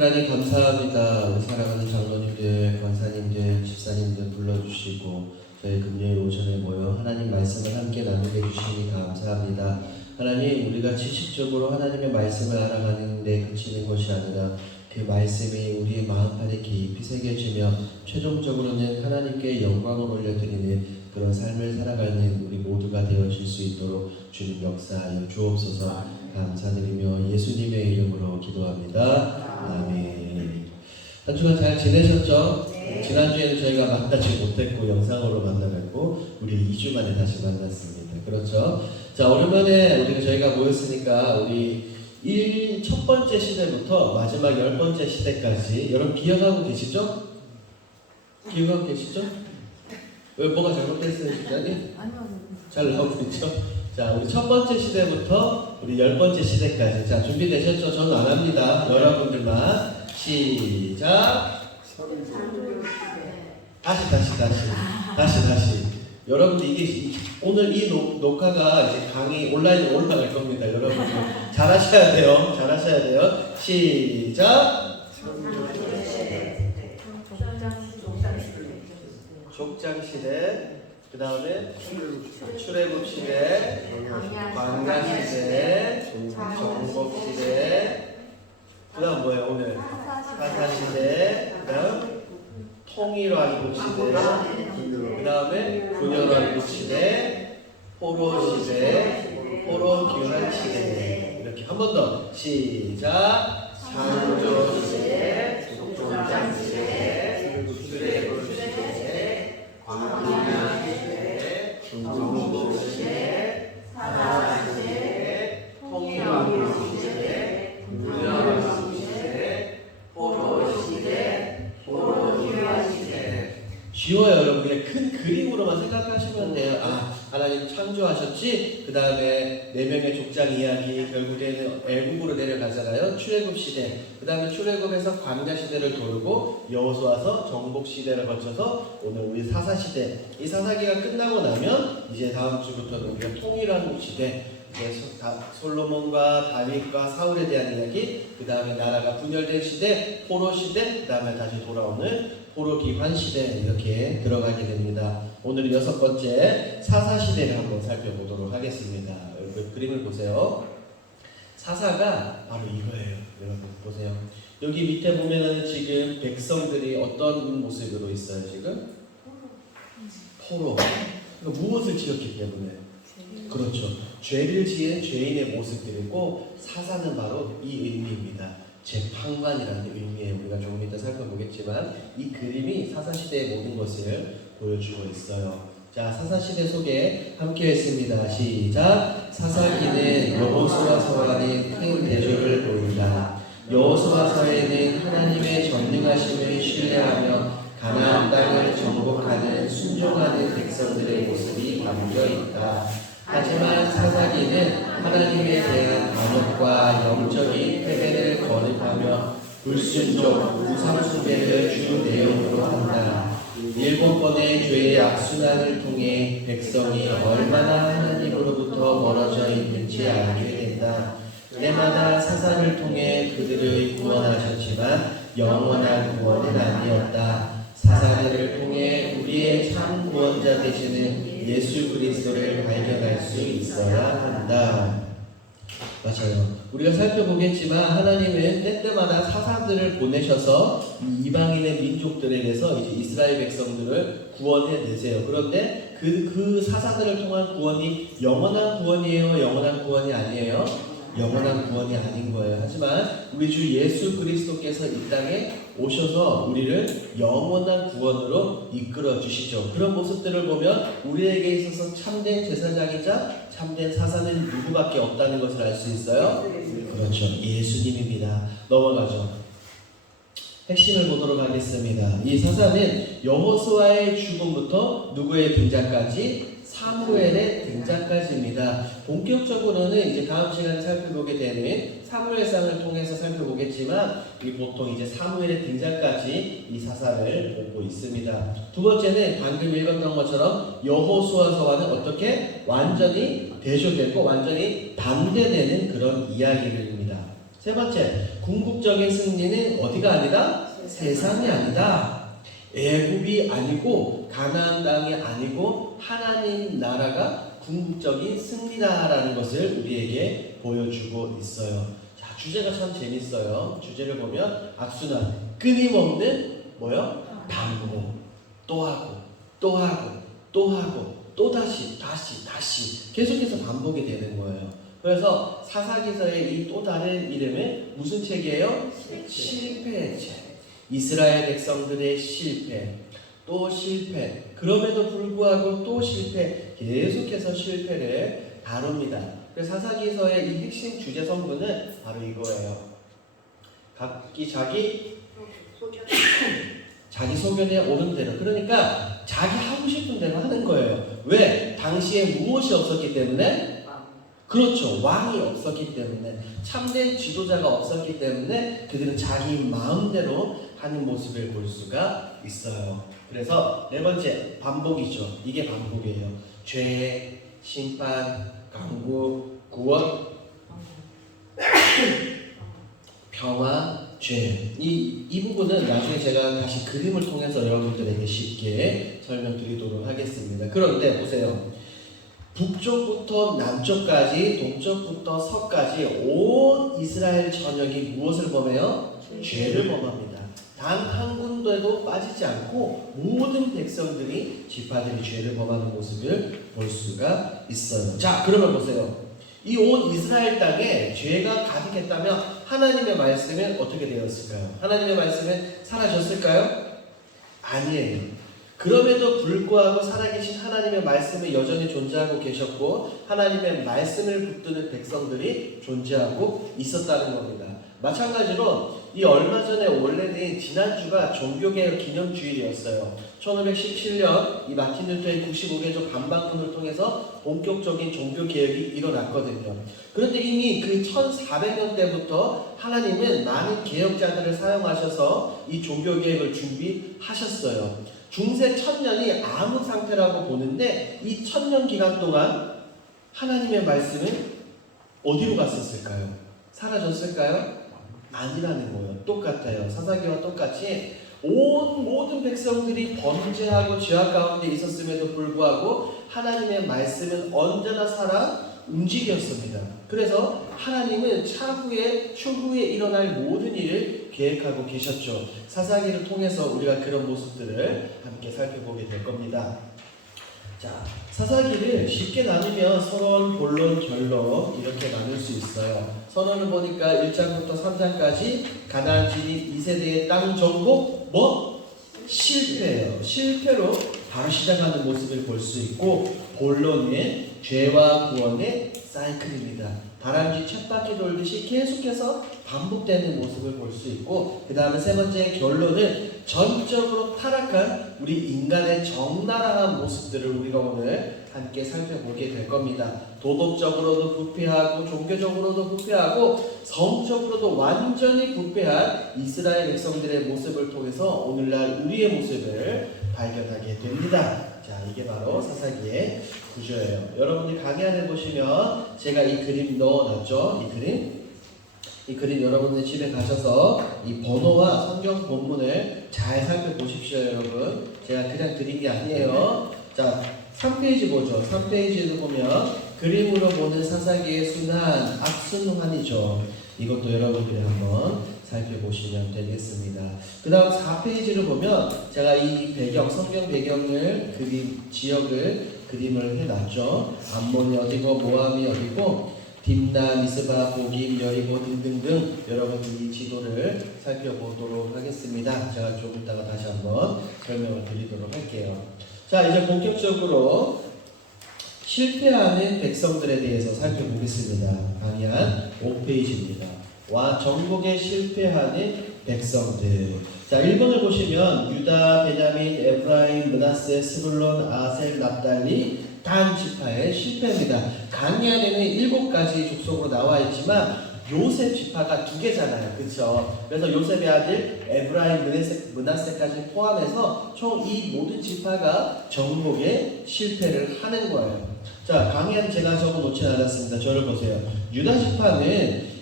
하나님 감사합니다. 우리 사랑하는 장로님들, 권사님들, 집사님들 불러주시고 저희 금요일 오전에 모여 하나님 말씀을 함께 나누게 해주시니 감사합니다. 하나님, 우리가 지식적으로 하나님의 말씀을 알아가는 데 그치는 것이 아니라 그 말씀이 우리의 마음판에 깊이 새겨지며 최종적으로는 하나님께 영광을 올려드리는 그런 삶을 살아가는 우리 모두가 되어질 수 있도록 주님 역사하여 주옵소서. 감사드리며 예수님의 이름으로 기도합니다. 아멘. 한 주간 잘 지내셨죠? 네. 지난주에는 저희가 만나지 못했고 영상으로 만나뵙고 우리 2주 만에 다시 만났습니다. 그렇죠? 자, 오랜만에 저희가 모였으니까 우리 첫 번째 시대부터 마지막 10번째 시대까지 여러분 기억하고 계시죠? 기억하고 계시죠? 왜 뭐가 잘못됐어요, 집사님? 잘 나오고 있죠? 자, 우리 첫 번째 시대부터 우리 10번째 시대까지. 자, 준비되셨죠? 저는 안 합니다. 여러분들만. 시작! 다시. 여러분들 이게 오늘 이 녹화가 이제 강의 온라인으로 올라갈 겁니다. 여러분들 잘하셔야 돼요. 시작! 족장 시대. 그 다음에 출애굽 시대, 광야 시대, 정복 시대, 그 다음 뭐예요 오늘? 사사 시대, 그 다음 통일왕국 시대, 그 다음에 분열왕국 시대, 포로 시대, 포로 기환 시대. 이렇게 한 번 더 시작. 창조 시대, 족장 시대, 출애굽 시대, 광야 정복 시대, 사사 시대, 통일왕국 시대, 분열왕국 시대, 포로 시대, 포로 기환 시대. 쉬워요, 여러분. 그냥 큰 그림으로만 생각하시면 돼요. 아, 하나님 창조하셨지? 그 다음에 4명의 족장 이야기, 결국에는 애국으로 내려가잖아요. 출애굽 시대. 그 다음에 출애굽에서 광야 시대를 돌고 여호수아서 정복 시대를 거쳐서 오늘 우리 사사 시대. 이 사사기가 끝나고 나면 이제 다음 주부터는 우리가 통일왕국 시대. 이제 솔로몬과 다윗과 사울에 대한 이야기, 그 다음에 나라가 분열된 시대, 포로 시대, 그 다음에 다시 돌아오는 포로 기환 시대, 이렇게 들어가게 됩니다. 오늘 6번째 사사 시대를 한번 살펴보도록 하겠습니다. 여러분 그림을 보세요. 사사가 바로 이거예요. 여러분 보세요. 여기 밑에 보면은 지금 백성들이 어떤 모습으로 있어요? 지금 포로. 그러니까 무엇을 지었기 때문에? 그렇죠. 죄를 지은 죄인의 모습들이고, 사사는 바로 이 의미입니다. 재판관이라는 의미에 우리가 조금 이따 살펴보겠지만 이 그림이 사사시대의 모든 것을 보여주고 있어요. 자, 사사시대 소개 함께 했습니다. 시작! 사사기는 여호수아서와는 큰 대조를 보인다. 여호수아서에는 하나님의 전능하심을 신뢰하며 가나안 땅을 정복하는 순종하는 백성들의 모습이 담겨 있다. 하지만 사사기는 하나님에 대한 반역과 영적인 패배를 거듭하며 불순종, 우상숭배를 주 내용으로 한다. 7번의 죄의 악순환을 통해 백성이 얼마나 하나님으로부터 멀어져 있는지 알게 된다. 때마다 사사를 통해 그들을 구원하셨지만 영원한 구원은 아니었다. 사사들을 통해 우리의 참 구원자 되시는 예수 그리스도를 발견할 수 있어야 한다. 맞아요. 우리가 살펴보겠지만 하나님은 때때마다 사사들을 보내셔서 이방인의 민족들에게서 이제 이스라엘 백성들을 구원해내세요. 그런데 그 사사들을 통한 구원이 영원한 구원이에요? 영원한 구원이 아니에요? 영원한 구원이 아닌 거예요. 하지만 우리 주 예수 그리스도께서 이 땅에 오셔서 우리를 영원한 구원으로 이끌어 주시죠. 그런 모습들을 보면 우리에게 있어서 참된 제사장이자 참된 사사는 누구밖에 없다는 것을 알 수 있어요? 그렇죠. 예수님입니다. 넘어가죠. 핵심을 보도록 하겠습니다. 이 사사는 여호수아의 죽음부터 누구의 등장까지? 사무엘의 등장까지입니다. 본격적으로는 이제 다음 시간에 살펴보게 되는 사무엘상을 통해서 살펴보겠지만 보통 이제 사무엘의 등장까지 이 사사를 보고 있습니다. 두 번째는 방금 읽었던 것처럼 여호수아서와는 어떻게 완전히 대조되고 완전히 반대되는 그런 이야기들입니다. 세 번째, 궁극적인 승리는 어디가 아니다? 세상이 아니다. 애굽이 아니고 가나안 땅이 아니고 하나님 나라가 궁극적인 승리다라는 것을 우리에게 보여주고 있어요. 자, 주제가 참 재밌어요. 주제를 보면 악순환, 끊임없는 뭐요? 반복. 또 하고 또 하고 또 하고 또 다시 계속해서 반복이 되는 거예요. 그래서 사사기서의 이 또 다른 이름은 무슨 책이에요? 실패의 책. 이스라엘 백성들의 실패, 또 실패, 그럼에도 불구하고 또 실패, 계속해서 실패를 다룹니다. 그래서 사사기서의 이 핵심 주제 성분은 바로 이거예요. 각기 자기 소견에 오른 대로, 그러니까 자기 하고 싶은 대로 하는 거예요. 왜? 당시에 무엇이 없었기 때문에? 그렇죠. 왕이 없었기 때문에, 참된 지도자가 없었기 때문에 그들은 자기 마음대로 하는 모습을 볼 수가 있어요. 그래서 네 번째, 반복이죠. 이게 반복이에요. 죄, 심판, 강구, 구원, 평화, 죄. 이 부분은 나중에 제가 다시 그림을 통해서 여러분들에게 쉽게 설명드리도록 하겠습니다. 그런데 보세요. 북쪽부터 남쪽까지, 동쪽부터 서까지 온 이스라엘 전역이 무엇을 범해요? 죄를 범합니다. 단 한 군데도 빠지지 않고 모든 백성들이, 지파들이 죄를 범하는 모습을 볼 수가 있어요. 자, 그러면 보세요. 이 온 이스라엘 땅에 죄가 가득했다면 하나님의 말씀은 어떻게 되었을까요? 하나님의 말씀은 사라졌을까요? 아니에요. 그럼에도 불구하고 살아계신 하나님의 말씀은 여전히 존재하고 계셨고, 하나님의 말씀을 붙드는 백성들이 존재하고 있었다는 겁니다. 마찬가지로 이 얼마 전에 원래는 지난주가 종교개혁 기념주일이었어요. 1517년 이 마틴 루터의 95개조 반박문을 통해서 본격적인 종교개혁이 일어났거든요. 그런데 이미 그 1400년대부터 하나님은 많은 개혁자들을 사용하셔서 이 종교개혁을 준비하셨어요. 중세 1000년이 암흑 상태라고 보는데, 이 1000년 기간 동안 하나님의 말씀은 어디로 갔었을까요? 사라졌을까요? 아니라는 거예요. 똑같아요. 사사기와 똑같이 온 모든 백성들이 번제하고 죄악 가운데 있었음에도 불구하고 하나님의 말씀은 언제나 살아 움직였습니다. 그래서 하나님은 추후에 일어날 모든 일을 계획하고 계셨죠. 사사기를 통해서 우리가 그런 모습들을 함께 살펴보게 될 겁니다. 자, 사사기를 쉽게 나누면 선언, 본론, 결론 이렇게 나눌 수 있어요. 선언을 보니까 1장부터 3장까지 가나안 진입 2세대의 땅 정복 실패예요. 실패로 바로 시작하는 모습을 볼 수 있고, 본론은 죄와 구원의 사이클입니다. 다람쥐 쳇바퀴 돌듯이 계속해서 반복되는 모습을 볼 수 있고, 그 다음에 세 번째 결론은 전적으로 타락한 우리 인간의 적나라한 모습들을 우리가 오늘 함께 살펴보게 될 겁니다. 도덕적으로도 부패하고, 종교적으로도 부패하고, 성적으로도 완전히 부패한 이스라엘 백성들의 모습을 통해서 오늘날 우리의 모습을 발견하게 됩니다. 자, 이게 바로 사사기의 구조예요. 여러분들 강의 안에 보시면 제가 이 그림 넣어놨죠. 이 그림 여러분들 집에 가셔서 이 번호와 성경 본문을 잘 살펴보십시오. 여러분, 제가 그냥 드린 게 아니에요. 자, 3페이지 보죠. 3페이지에도 보면 그림으로 보는 사사기의 순환, 악순환이죠. 이것도 여러분들이 한번 살펴보시면 되겠습니다. 그 다음 4페이지를 보면 제가 이 배경, 성경 배경을 지역을 그림을 해놨죠. 암몬이 어디고 모함이 어디고 딥나, 미스바, 보김, 여리고 등등등 여러분들이 이 지도를 살펴보도록 하겠습니다. 제가 좀 이따가 다시 한번 설명을 드리도록 할게요. 자, 이제 본격적으로 실패하는 백성들에 대해서 살펴보겠습니다. 강의한 5페이지입니다. 정복에 실패하는 백성들. 자, 1번을 보시면 유다, 베냐민, 에브라임, 므낫세, 스불론, 아셀, 납달리, 단 지파의 실패입니다. 강의안에는 7가지 족속으로 나와 있지만 요셉 지파가 2개잖아요. 그렇죠? 그래서 요셉의 아들 에브라임, 므낫세까지 포함해서 총 이 모든 지파가 정복에 실패를 하는 거예요. 자, 강의안 제가 적어놓지 않았습니다. 저를 보세요. 유다 지파는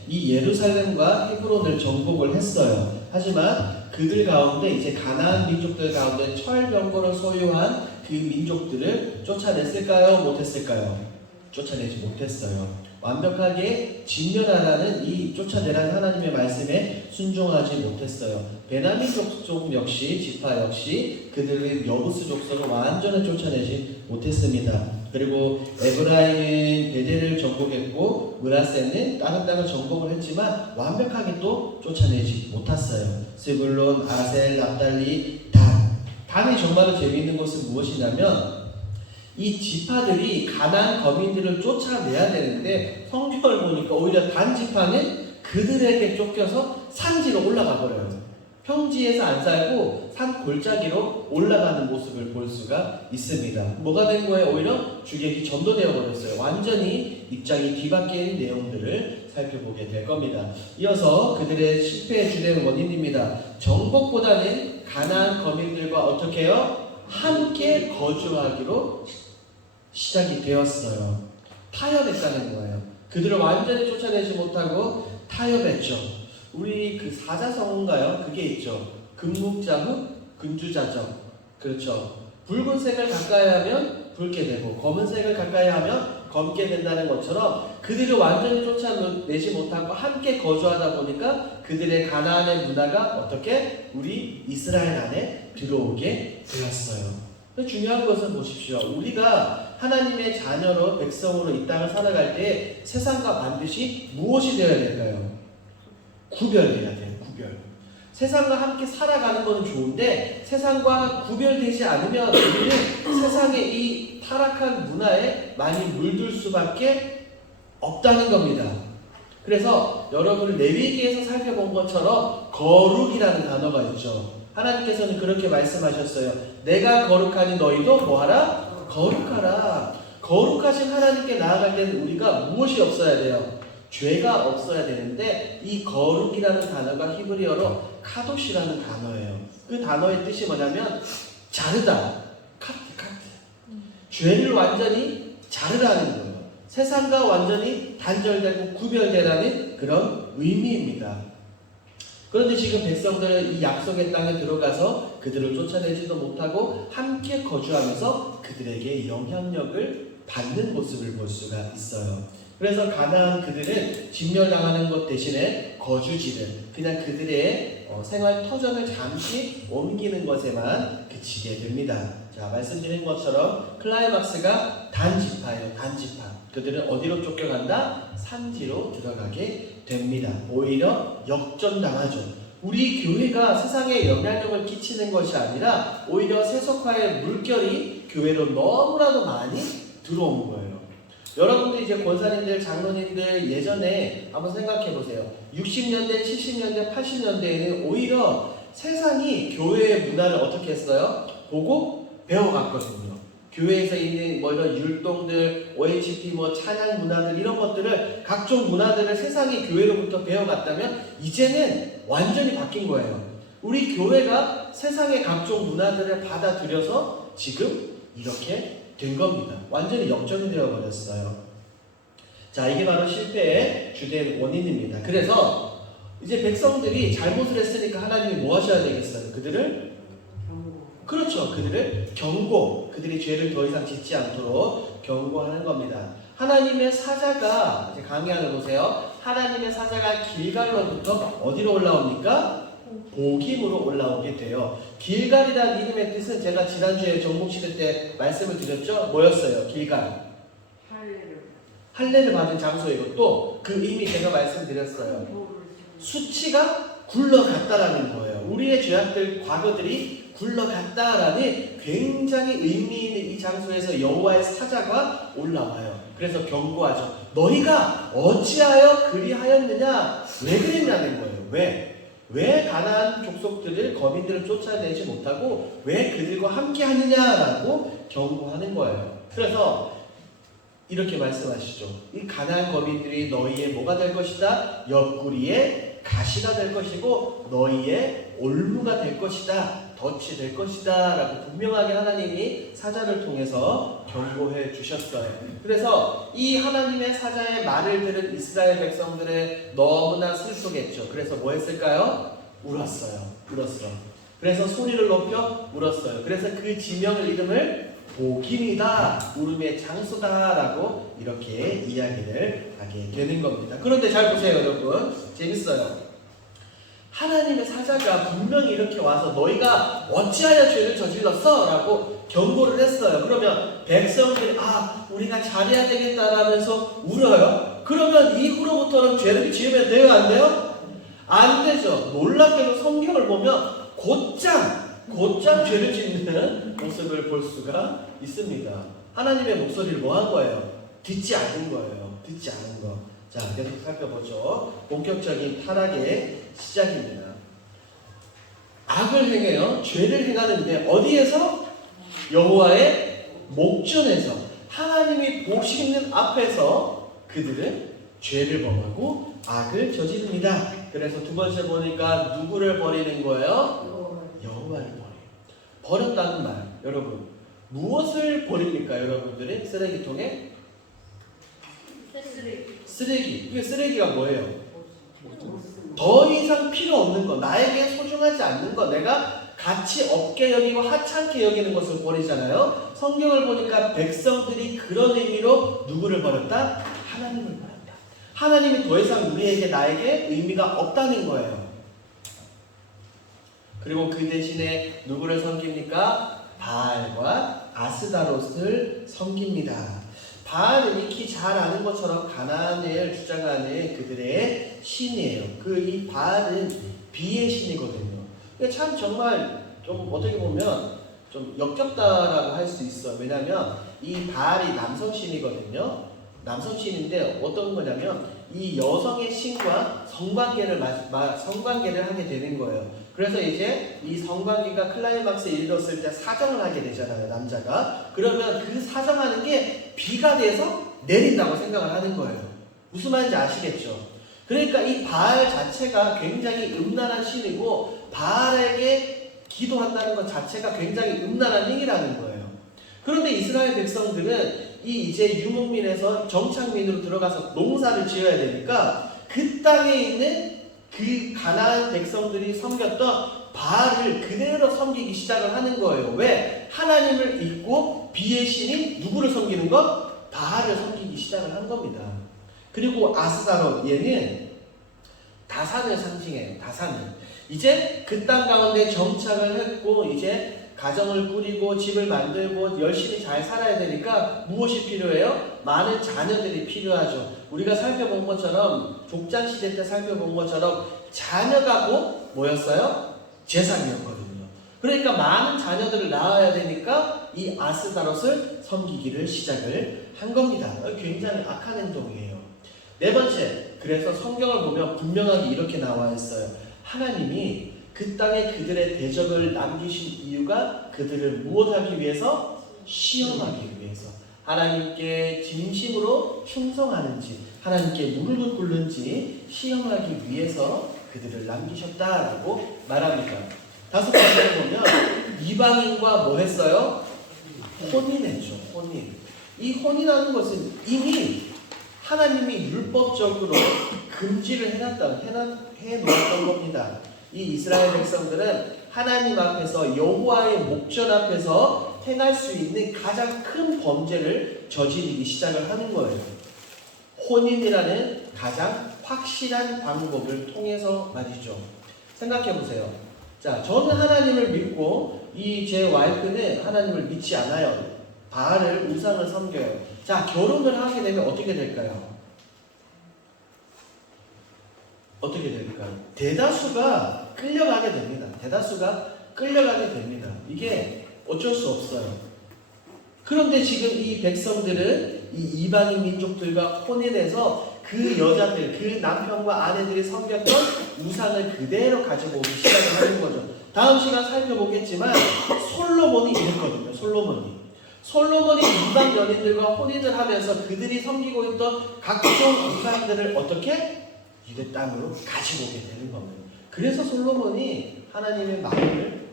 이 예루살렘과 헤브론을 정복을 했어요. 하지만 그들 가운데 이제 가나안 민족들 가운데 철병거를 소유한 그 민족들을 쫓아냈을까요? 못했을까요? 쫓아내지 못했어요. 완벽하게 진멸하라는 이 쫓아내라는 하나님의 말씀에 순종하지 못했어요. 베냐민 족속 역시 지파 역시 그들의 여부스 족속을 완전히 쫓아내지 못했습니다. 그리고 에브라임은 베델을 정복했고 므낫세는 다른 땅을 정복을 했지만 완벽하게 또 쫓아내지 못했어요. 스불론, 아셀, 납달리, 단이 정말로 재미있는 것은 무엇이냐면 이 지파들이 가나안 거민들을 쫓아내야 되는데 성경을 보니까 오히려 단 지파는 그들에게 쫓겨서 산지로 올라가 버려요. 평지에서 안 살고 산 골짜기로 올라가는 모습을 볼 수가 있습니다. 뭐가 된 거예요? 오히려 주객이 전도되어 버렸어요. 완전히 입장이 뒤바뀐 내용들을 살펴보게 될 겁니다. 이어서 그들의 실패의 주된 원인입니다. 정복보다는 가나안 거민들과 어떻게 해요? 함께 거주하기로 시작이 되었어요. 타협했다는 거예요. 그들을 완전히 쫓아내지 못하고 타협했죠. 우리 그 사자성어인가요? 그게 있죠. 금묵자묵, 근주자적. 그렇죠. 붉은색을 가까이 하면 붉게 되고 검은색을 가까이 하면 검게 된다는 것처럼 그들을 완전히 쫓아내지 못하고 함께 거주하다 보니까 그들의 가나안의 문화가 어떻게 우리 이스라엘 안에 들어오게 되었어요. 중요한 것은 보십시오. 우리가 하나님의 자녀로 백성으로 이 땅을 살아갈 때 세상과 반드시 무엇이 되어야 될까요? 구별돼야 돼요. 구별. 세상과 함께 살아가는 것은 좋은데 세상과 구별되지 않으면 우리는 세상의 이 타락한 문화에 많이 물들 수밖에 없다는 겁니다. 그래서 여러분 레위기에서 살펴본 것처럼 거룩이라는 단어가 있죠. 하나님께서는 그렇게 말씀하셨어요. 내가 거룩하니 너희도 뭐하라? 거룩하라. 거룩하신 하나님께 나아갈 때는 우리가 무엇이 없어야 돼요? 죄가 없어야 되는데 이 거룩이라는 단어가 히브리어로 카도시라는 단어예요. 그 단어의 뜻이 뭐냐면 자르다. 카트. 죄를 완전히 자르라는 거예요. 세상과 완전히 단절되고 구별되라는 그런 의미입니다. 그런데 지금 백성들은 이 약속의 땅에 들어가서 그들을 쫓아내지도 못하고 함께 거주하면서 그들에게 영향력을 받는 모습을 볼 수가 있어요. 그래서 가나안 그들은 진멸당하는 것 대신에 거주지를 그냥 그들의 생활 터전을 잠시 옮기는 것에만 그치게 됩니다. 자, 말씀드린 것처럼 클라이막스가 단지파예요. 단지파. 그들은 어디로 쫓겨간다? 산지로 들어가게 됩니다. 오히려 역전당하죠. 우리 교회가 세상에 영향력을 끼치는 것이 아니라 오히려 세속화의 물결이 교회로 너무나도 많이 들어온 거예요. 여러분들 이제 권사님들, 장로님들 예전에 한번 생각해 보세요. 60년대, 70년대, 80년대에는 오히려 세상이 교회의 문화를 어떻게 했어요? 보고 배워갔거든요. 교회에서 있는 뭐 이런 율동들, OHP 뭐 찬양 문화들 이런 것들을 각종 문화들을 세상이 교회로부터 배워갔다면 이제는 완전히 바뀐 거예요. 우리 교회가 세상의 각종 문화들을 받아들여서 지금 이렇게 된 겁니다. 완전히 역전이 되어버렸어요. 자, 이게 바로 실패의 주된 원인입니다. 그래서 이제 백성들이 잘못을 했으니까 하나님이 뭐 하셔야 되겠어요? 그들을 그렇죠. 그들을 경고, 그들이 죄를 더 이상 짓지 않도록 경고하는 겁니다. 하나님의 사자가 이제 강의하는 보세요. 하나님의 사자가 길갈로부터 어디로 올라옵니까? 복임으로 올라오게 돼요. 길갈이라는 이름의 뜻은 제가 지난주에 정복시대 때 말씀을 드렸죠. 뭐였어요? 길갈. 할례를 받은 장소이고 또 그 의미 제가 말씀드렸어요. 수치가 굴러갔다라는 거예요. 우리의 죄악들, 과거들이 굴러갔다라는 굉장히 의미 있는 이 장소에서 여호와의 사자가 올라와요. 그래서 경고하죠. 너희가 어찌하여 그리하였느냐? 왜 그랬냐는 거예요. 왜 가나안 족속들을 거민들을 쫓아내지 못하고 왜 그들과 함께 하느냐라고 경고하는 거예요. 그래서 이렇게 말씀하시죠. 이 가나안 거민들이 너희의 뭐가 될 것이다? 옆구리의 가시가 될 것이고 너희의 올무가 될 것이다. 덫이 될 것이다 라고 분명하게 하나님이 사자를 통해서 경고해 주셨어요. 그래서 이 하나님의 사자의 말을 들은 이스라엘 백성들은 너무나 슬프겠죠. 그래서 뭐 했을까요? 울었어요. 그래서 소리를 높여 울었어요. 그래서 그 지명을 이름을 복임이다, 울음의 장소다 라고 이렇게 이야기를 하게 되는 겁니다. 그런데 잘 보세요 여러분, 재밌어요. 하나님의 사자가 분명히 이렇게 와서 너희가 어찌하여 죄를 저질렀어? 라고 경고를 했어요. 그러면 백성들이 우리가 잘해야 되겠다라면서 울어요. 그러면 이후로부터는 죄를 지으면 돼요? 안 돼요? 안 되죠. 놀랍게도 성경을 보면 곧장 죄를 짓는 모습을 볼 수가 있습니다. 하나님의 목소리를 뭐 한 거예요? 듣지 않은 거예요. 듣지 않은 거. 자, 계속 살펴보죠. 본격적인 타락의 시작입니다. 악을 행해요. 죄를 행하는데 어디에서? 여호와의 목전에서, 하나님이 보시는 앞에서 그들은 죄를 범하고 악을 저지릅니다. 그래서 두 번째 보니까 누구를 버리는 거예요? 여호와를 버렸다는 말. 여러분, 무엇을 버립니까? 여러분들이 쓰레기통에? 쓰레기. 이게 쓰레기가 뭐예요? 더 이상 필요 없는 거, 나에게 소중하지 않는 거, 내가 가치 없게 여기고 하찮게 여기는 것을 버리잖아요. 성경을 보니까 백성들이 그런 의미로 누구를 버렸다? 하나님을 버렸다. 하나님이 더 이상 우리에게, 나에게 의미가 없다는 거예요. 그리고 그 대신에 누구를 섬깁니까? 바알과 아스다롯을 섬깁니다. 바알은 익히 잘 아는 것처럼 가나안을 주장하는 그들의 신이에요. 이 바알은 비의 신이거든요. 참 정말 좀 어떻게 보면 좀 역겹다라고 할 수 있어요. 왜냐하면 이 바알이 남성 신이거든요. 남성 신인데 어떤 거냐면 이 여성의 신과 성관계를 하게 되는 거예요. 그래서 이제 이 성관계가 클라이막스에 이르렀을 때 사정을 하게 되잖아요, 남자가. 그러면 그 사정하는 게 비가 돼서 내린다고 생각을 하는 거예요. 무슨 말인지 아시겠죠? 그러니까 이 바알 자체가 굉장히 음란한 신이고, 바알에게 기도한다는 것 자체가 굉장히 음란한 행위라는 거예요. 그런데 이스라엘 백성들은 이제 유목민에서 정착민으로 들어가서 농사를 지어야 되니까 그 땅에 있는 그 가나안 백성들이 섬겼던 바알을 그대로 섬기기 시작을 하는 거예요. 왜? 하나님을 잊고 비의 신인 누구를 섬기는 것? 바알을 섬기기 시작을 한 겁니다. 그리고 아스다롯, 얘는 다산을 상징해요. 다산을. 이제 그 땅 가운데 정착을 했고 이제 가정을 꾸리고 집을 만들고 열심히 잘 살아야 되니까 무엇이 필요해요? 많은 자녀들이 필요하죠. 우리가 살펴본 것처럼, 족장시대 때 살펴본 것처럼 자녀가 뭐였어요? 재산이었거든요. 그러니까 많은 자녀들을 낳아야 되니까 이 아스다롯을 섬기기를 시작을 한 겁니다. 굉장히 악한 행동이에요. 네 번째, 그래서 성경을 보면 분명하게 이렇게 나와 있어요. 하나님이 그 땅에 그들의 대적을 남기신 이유가 그들을 무엇하기 위해서? 시험하기 위해서. 하나님께 진심으로 충성하는지, 하나님께 무릎을 꿇는지 시험하기 위해서 그들을 남기셨다라고 말합니다. 다섯 번째를 보면 이방인과 뭐 했어요? 혼인했죠. 혼인. 이 혼인하는 것은 이미 하나님이 율법적으로 금지를 해놓았던 겁니다. 이 이스라엘 백성들은 하나님 앞에서, 여호와의 목전 앞에서 행할 수 있는 가장 큰 범죄를 저지르기 시작을 하는 거예요. 혼인이라는 가장 확실한 방법을 통해서 말이죠. 생각해 보세요. 자, 저는 하나님을 믿고 이 제 와이프는 하나님을 믿지 않아요. 바알을, 우상을 섬겨요. 자, 결혼을 하게 되면 어떻게 될까요? 어떻게 될까요? 대다수가 끌려가게 됩니다. 이게 어쩔 수 없어요. 그런데 지금 이 백성들은 이 이방인 민족들과 혼인해서 그 여자들, 그 남편과 아내들이 섬겼던 우상을 그대로 가지고 오기 시작을 하는 거죠. 다음 시간 살펴보겠지만 솔로몬이 이랬거든요. 솔로몬이 이방 연인들과 혼인을 하면서 그들이 섬기고 있던 각종 우상들을 어떻게? 유대 땅으로 가지고 오게 되는 겁니다. 그래서 솔로몬이 하나님의 마음을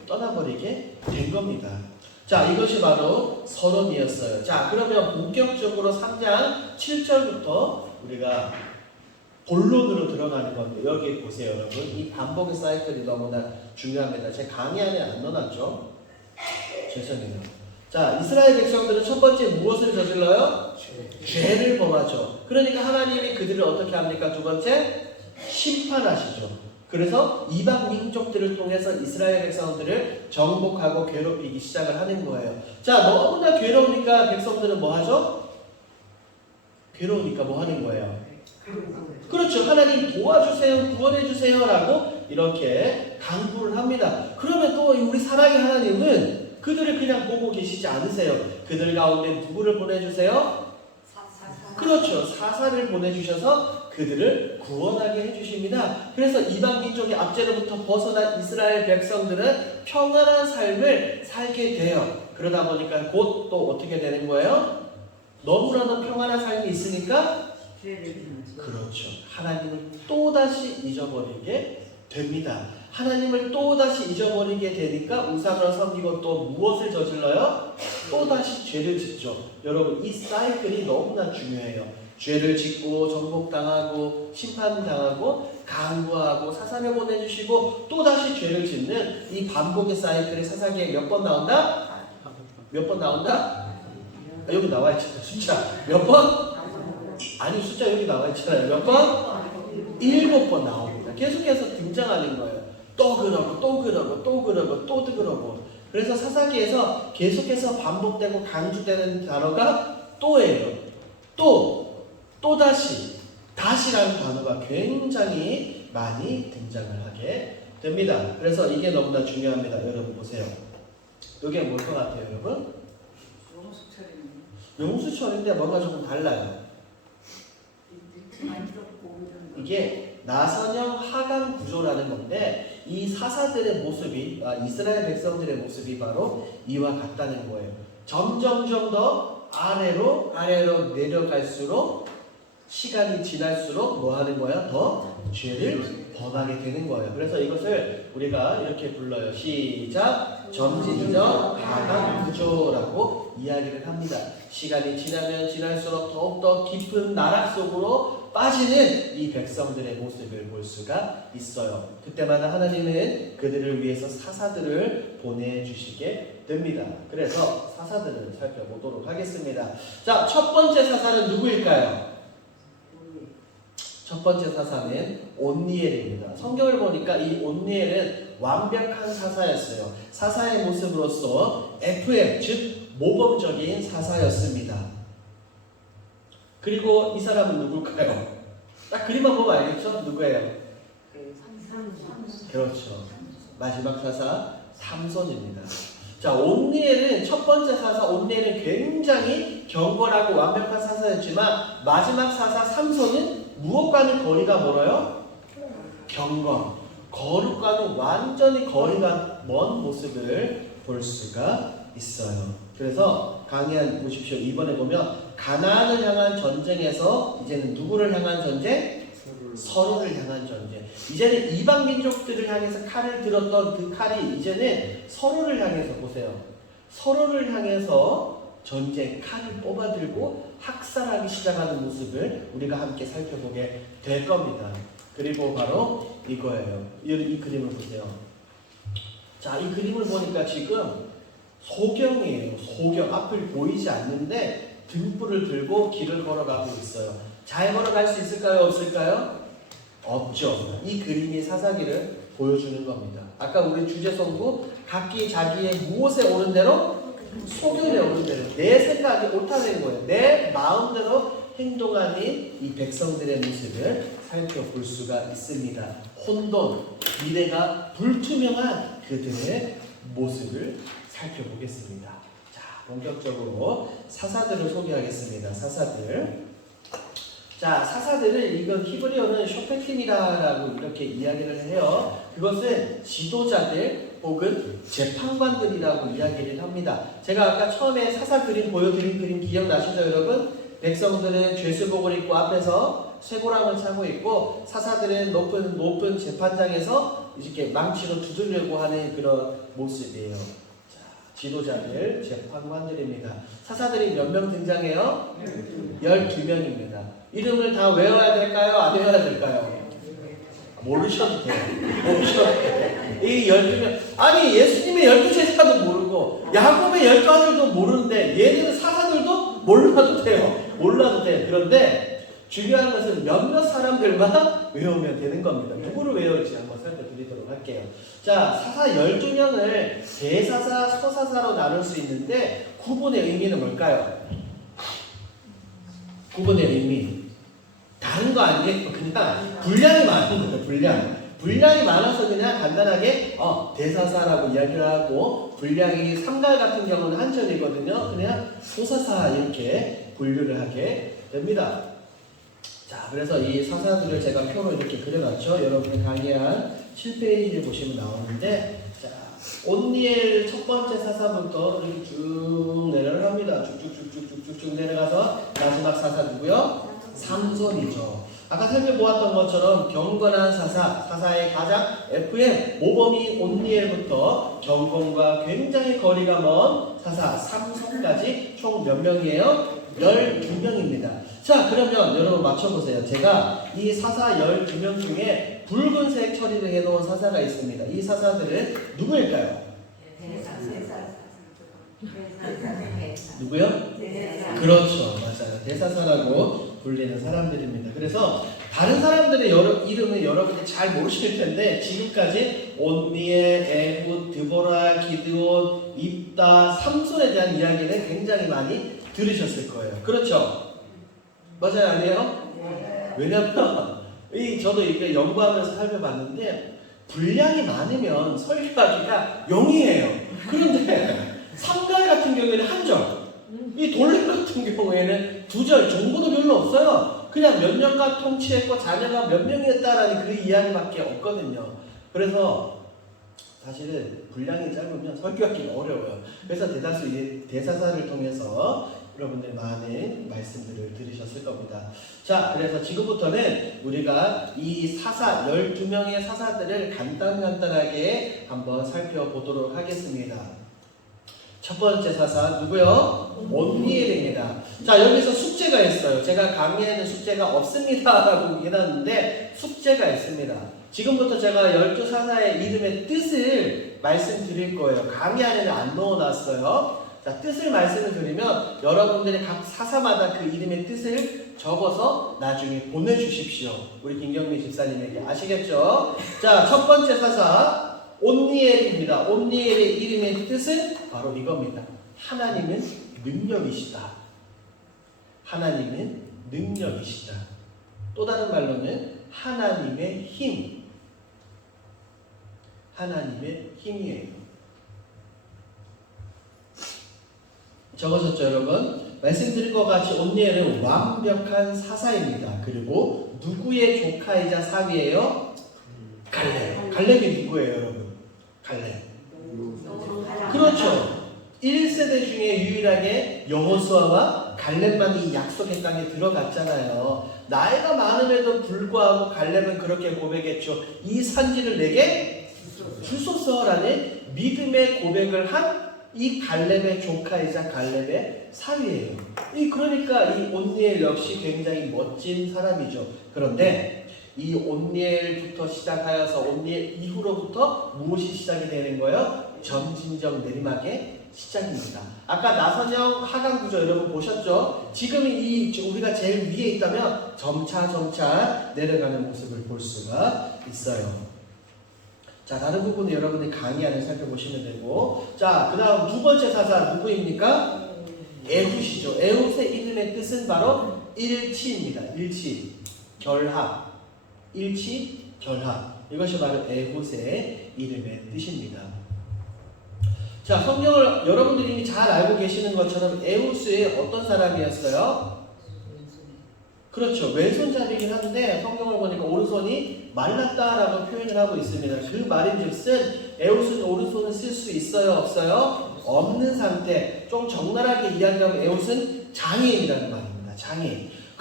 떠나버리게 된 겁니다. 자, 이것이 바로 서론이었어요. 자, 그러면 본격적으로 3장 7절부터 우리가 본론으로 들어가는 건데, 여기 보세요 여러분. 이 반복의 사이클이 너무나 중요합니다. 제 강의 안에 안 넣어놨죠? 죄송해요. 자, 이스라엘 백성들은 첫 번째 무엇을 저질러요? 죄를 범하죠. 그러니까 하나님이 그들을 어떻게 합니까? 두 번째, 심판하시죠. 그래서 이방 민족들을 통해서 이스라엘 백성들을 정복하고 괴롭히기 시작을 하는 거예요. 자, 너무나 괴로우니까 백성들은 뭐 하죠? 괴로우니까 뭐 하는 거예요? 그렇죠. 하나님 도와주세요, 구원해주세요 라고 이렇게 강구를 합니다. 그러면 또 우리 사랑의 하나님은 그들을 그냥 보고 계시지 않으세요. 그들 가운데 누구를 보내주세요? 그렇죠. 사사를 보내주셔서 그들을 구원하게 해주십니다. 그래서 이방 민족의 압제로부터 벗어난 이스라엘 백성들은 평안한 삶을 살게 돼요. 그러다 보니까 곧 또 어떻게 되는 거예요? 너무나도 평안한 삶이 있으니까 그렇죠. 하나님을 또다시 잊어버리게 됩니다. 하나님을 또다시 잊어버리게 되니까 우상을 섬기고 또 무엇을 저질러요? 또다시 죄를 짓죠. 여러분, 이 사이클이 너무나 중요해요. 죄를 짓고 정복당하고 심판당하고 강구하고 사사를 보내주시고 또다시 죄를 짓는 이 반복의 사이클이 사사기에 몇 번 나온다? 몇 번 나온다? 아, 여기 나와 있잖아요. 숫자 몇 번? 아니, 숫자 여기 나와 있잖아요. 몇 번? 7번 나옵니다. 계속해서 등장하는 거예요. 또 그러고 또 그러고 또 그러고 또 그러고. 그래서 사사기에서 계속해서 반복되고 강조되는 단어가 또예요. 또다시, 다시라는 단어가 굉장히 많이 등장을 하게 됩니다. 그래서 이게 너무나 중요합니다. 여러분 보세요. 이게 뭘 것 같아요, 여러분? 용수철인데 뭔가 조금 달라요. 이게 나선형 하강 구조라는 건데, 이 사사들의 모습이, 이스라엘 백성들의 모습이 바로 이와 같다는 거예요. 점점점 더 아래로 내려갈수록 시간이 지날수록 뭐 하는 거야? 더 죄를 범하게 되는 거예요. 그래서 이것을 우리가 이렇게 불러요. 시작! 점진적 하강 구조라고 이야기를 합니다. 시간이 지나면 지날수록 더욱더 깊은 나락 속으로 빠지는 이 백성들의 모습을 볼 수가 있어요. 그때마다 하나님은 그들을 위해서 사사들을 보내주시게 됩니다. 그래서 사사들을 살펴보도록 하겠습니다. 자, 첫 번째 사사는 누구일까요? 첫 번째 사사는 온니엘입니다. 성경을 보니까 이 온니엘은 완벽한 사사였어요. 사사의 모습으로서 FM, 즉 모범적인 사사였습니다. 그리고 이 사람은 누굴까요? 딱 그림만 보면 알겠죠? 누구예요? 그렇죠. 마지막 사사 삼손입니다. 자, 온니엘은 첫 번째 사사 온니엘은 굉장히 경건하고 완벽한 사사였지만 마지막 사사 삼손은 무엇과는 거리가 멀어요? 경건, 거룩과는 완전히 거리가 먼 모습을 볼 수가 있어요. 그래서 강의 보십시오. 이번에 보면 가나안을 향한 전쟁에서 이제는 누구를 향한 전쟁? 서로를 향한 전쟁. 이제는 이방 민족들을 향해서 칼을 들었던 그 칼이 이제는 서로를 향해서, 보세요, 서로를 향해서 전쟁 칼을 뽑아들고 학살하기 시작하는 모습을 우리가 함께 살펴보게 될 겁니다. 그리고 바로 이거예요. 이 그림을 보세요. 자, 이 그림을 보니까 지금 소경이에요. 소경. 앞을 보이지 않는데 등불을 들고 길을 걸어가고 있어요. 잘 걸어갈 수 있을까요? 없을까요? 없죠. 이 그림이 사사기를 보여주는 겁니다. 아까 우리 주제성구 각기 자기의 무엇에 오른 대로 소견에 오른 대로 내 생각이 옳다는 거예요. 내 마음대로 행동하는 이 백성들의 모습을 살펴볼 수가 있습니다. 혼돈, 미래가 불투명한 그들의 모습을 살펴보겠습니다. 자, 본격적으로 사사들을 소개하겠습니다. 사사들. 자, 사사들을 이건 히브리어는 쇼페팀이라고 이렇게 이야기를 해요. 그것은 지도자들 혹은 재판관들이라고 이야기를 합니다. 제가 아까 처음에 사사 그림 보여드린 그림 기억나시죠, 여러분? 백성들은 죄수복을 입고 앞에서 쇠고랑을 차고 있고 사사들은 높은 재판장에서 이렇게 망치로 두들려고 하는 그런 모습이에요. 자, 지도자들, 재판관들입니다. 사사들이 몇 명 등장해요? 12명입니다. 이름을 다 외워야 될까요? 안 외워야 될까요? 모르셔도 돼요. 이 12명. 아니, 예수님의 12제자도 모르고, 야곱의 12아들도 모르는데, 얘네는 사사들도 몰라도 돼요. 그런데, 중요한 것은 몇몇 사람들만 외우면 되는 겁니다. 누구를 외울지 한번 살펴드리도록 할게요. 자, 사사 12명을 대사사, 서사사로 나눌 수 있는데, 구분의 의미는 뭘까요? 구분의 의미. 다른 거 아니에요. 그냥 분량이 많은 거예요. 분량이 많아서 그냥 간단하게 대사사라고 이야기를 하고 분량이 삼갈 같은 경우는 한전이거든요. 그냥 소사사 이렇게 분류를 하게 됩니다. 자, 그래서 이 사사들을 제가 표로 이렇게 그려놨죠. 여러분이 강의한 7페이지를 보시면 나오는데, 자, 온니엘 첫 번째 사사부터 이렇게 쭉 내려갑니다. 쭉쭉쭉쭉쭉 내려가서 마지막 사사 누구요? 삼손이죠. 아까 살펴보았던 것처럼 경건한 사사의 가장 FM 모범이 온니엘부터 경건과 굉장히 거리가 먼 사사 삼손까지 총 몇 명이에요? 12명입니다. 자, 그러면 여러분 맞춰보세요. 제가 이 사사 12명 중에 붉은색 처리를 해놓은 사사가 있습니다. 이 사사들은 누구일까요? 누구요? 그렇죠. 맞아요. 대사사라고 불리는 사람들입니다. 그래서 다른 사람들의 이름은 여러분이 잘 모르실 텐데 지금까지 온니엘, 에훗, 드보라, 기드온, 입다, 삼손에 대한 이야기는 굉장히 많이 들으셨을 거예요. 그렇죠? 맞아요? 아니에요? 왜냐면 저도 이렇게 연구하면서 살펴봤는데 분량이 많으면 설교하기가 용이해요. 그런데 3절 같은 경우에는 한 절, 이 돌림 같은 경우에는 2절 정보도 별로 없어요. 그냥 몇 년간 통치했고 자녀가 몇 명이었다라는 그 이야기밖에 없거든요. 그래서 사실은 분량이 짧으면 설교하기가 어려워요. 그래서 대사사를 통해서 여러분들 많은 말씀들을 들으셨을 겁니다. 자, 그래서 지금부터는 우리가 이 사사 12명의 사사들을 간단하게 한번 살펴보도록 하겠습니다. 첫 번째 사사 누구요? 온니엘입니다. 자, 여기서 숙제가 있어요. 제가 강의에는 숙제가 없습니다 라고 해놨는데 숙제가 있습니다. 지금부터 제가 12사사의 이름의 뜻을 말씀드릴 거예요. 강의 안에는 안 넣어놨어요. 자, 뜻을 말씀을 드리면 여러분들이 각 사사마다 그 이름의 뜻을 적어서 나중에 보내주십시오. 우리 김경미 집사님에게. 아시겠죠? 자, 첫 번째 사사 온니엘입니다. 온니엘의 이름의 뜻은 바로 이겁니다. 하나님은 능력이시다. 하나님은 능력이시다. 또 다른 말로는 하나님의 힘. 하나님의 힘이에요. 적으셨죠, 여러분? 말씀드린 것 같이 온니엘은 완벽한 사사입니다. 그리고 누구의 조카이자 사위예요? 갈렙. 갈렙이 누구예요, 여러분? 갈렙. 그렇죠. 1세대 중에 유일하게 여호수아와 갈렙만 이 약속의 땅에 들어갔잖아요. 나이가 많음에도 불구하고 갈렙은 그렇게 고백했죠. 이 산지를 내게 주소서라는 믿음의 고백을 한 이 갈렙의 조카이자 갈렙의 사위예요. 그러니까 이 온니엘 역시 굉장히 멋진 사람이죠. 그런데 이 온니엘부터 시작하여서 온니엘 이후로부터 무엇이 시작이 되는 거예요? 점진적 내리막의 시작입니다. 아까 나선형 하강 구조 여러분 보셨죠? 지금 우리가 제일 위에 있다면 점차 내려가는 모습을 볼 수가 있어요. 자, 다른 부분은 여러분이 강의 안에 살펴보시면 되고, 자, 그 다음 두 번째 사사 누구입니까? 에훗이죠. 에훗의 이름의 뜻은 바로 일치입니다. 일치, 결합, 일치, 결합. 이것이 바로 에훗의 이름의 뜻입니다. 자, 성경을 여러분들이 이미 잘 알고 계시는 것처럼 에훗이 어떤 사람이었어요? 그렇죠. 왼손잡이긴 한데 성경을 보니까 오른손이 말랐다라고 표현을 하고 있습니다. 그 말인즉슨 에훗은 오른손을 쓸 수 있어요? 없어요? 없는 상태. 좀 적나라하게 이야기하면 에훗은 장애인이라는 말입니다. 장애인. 그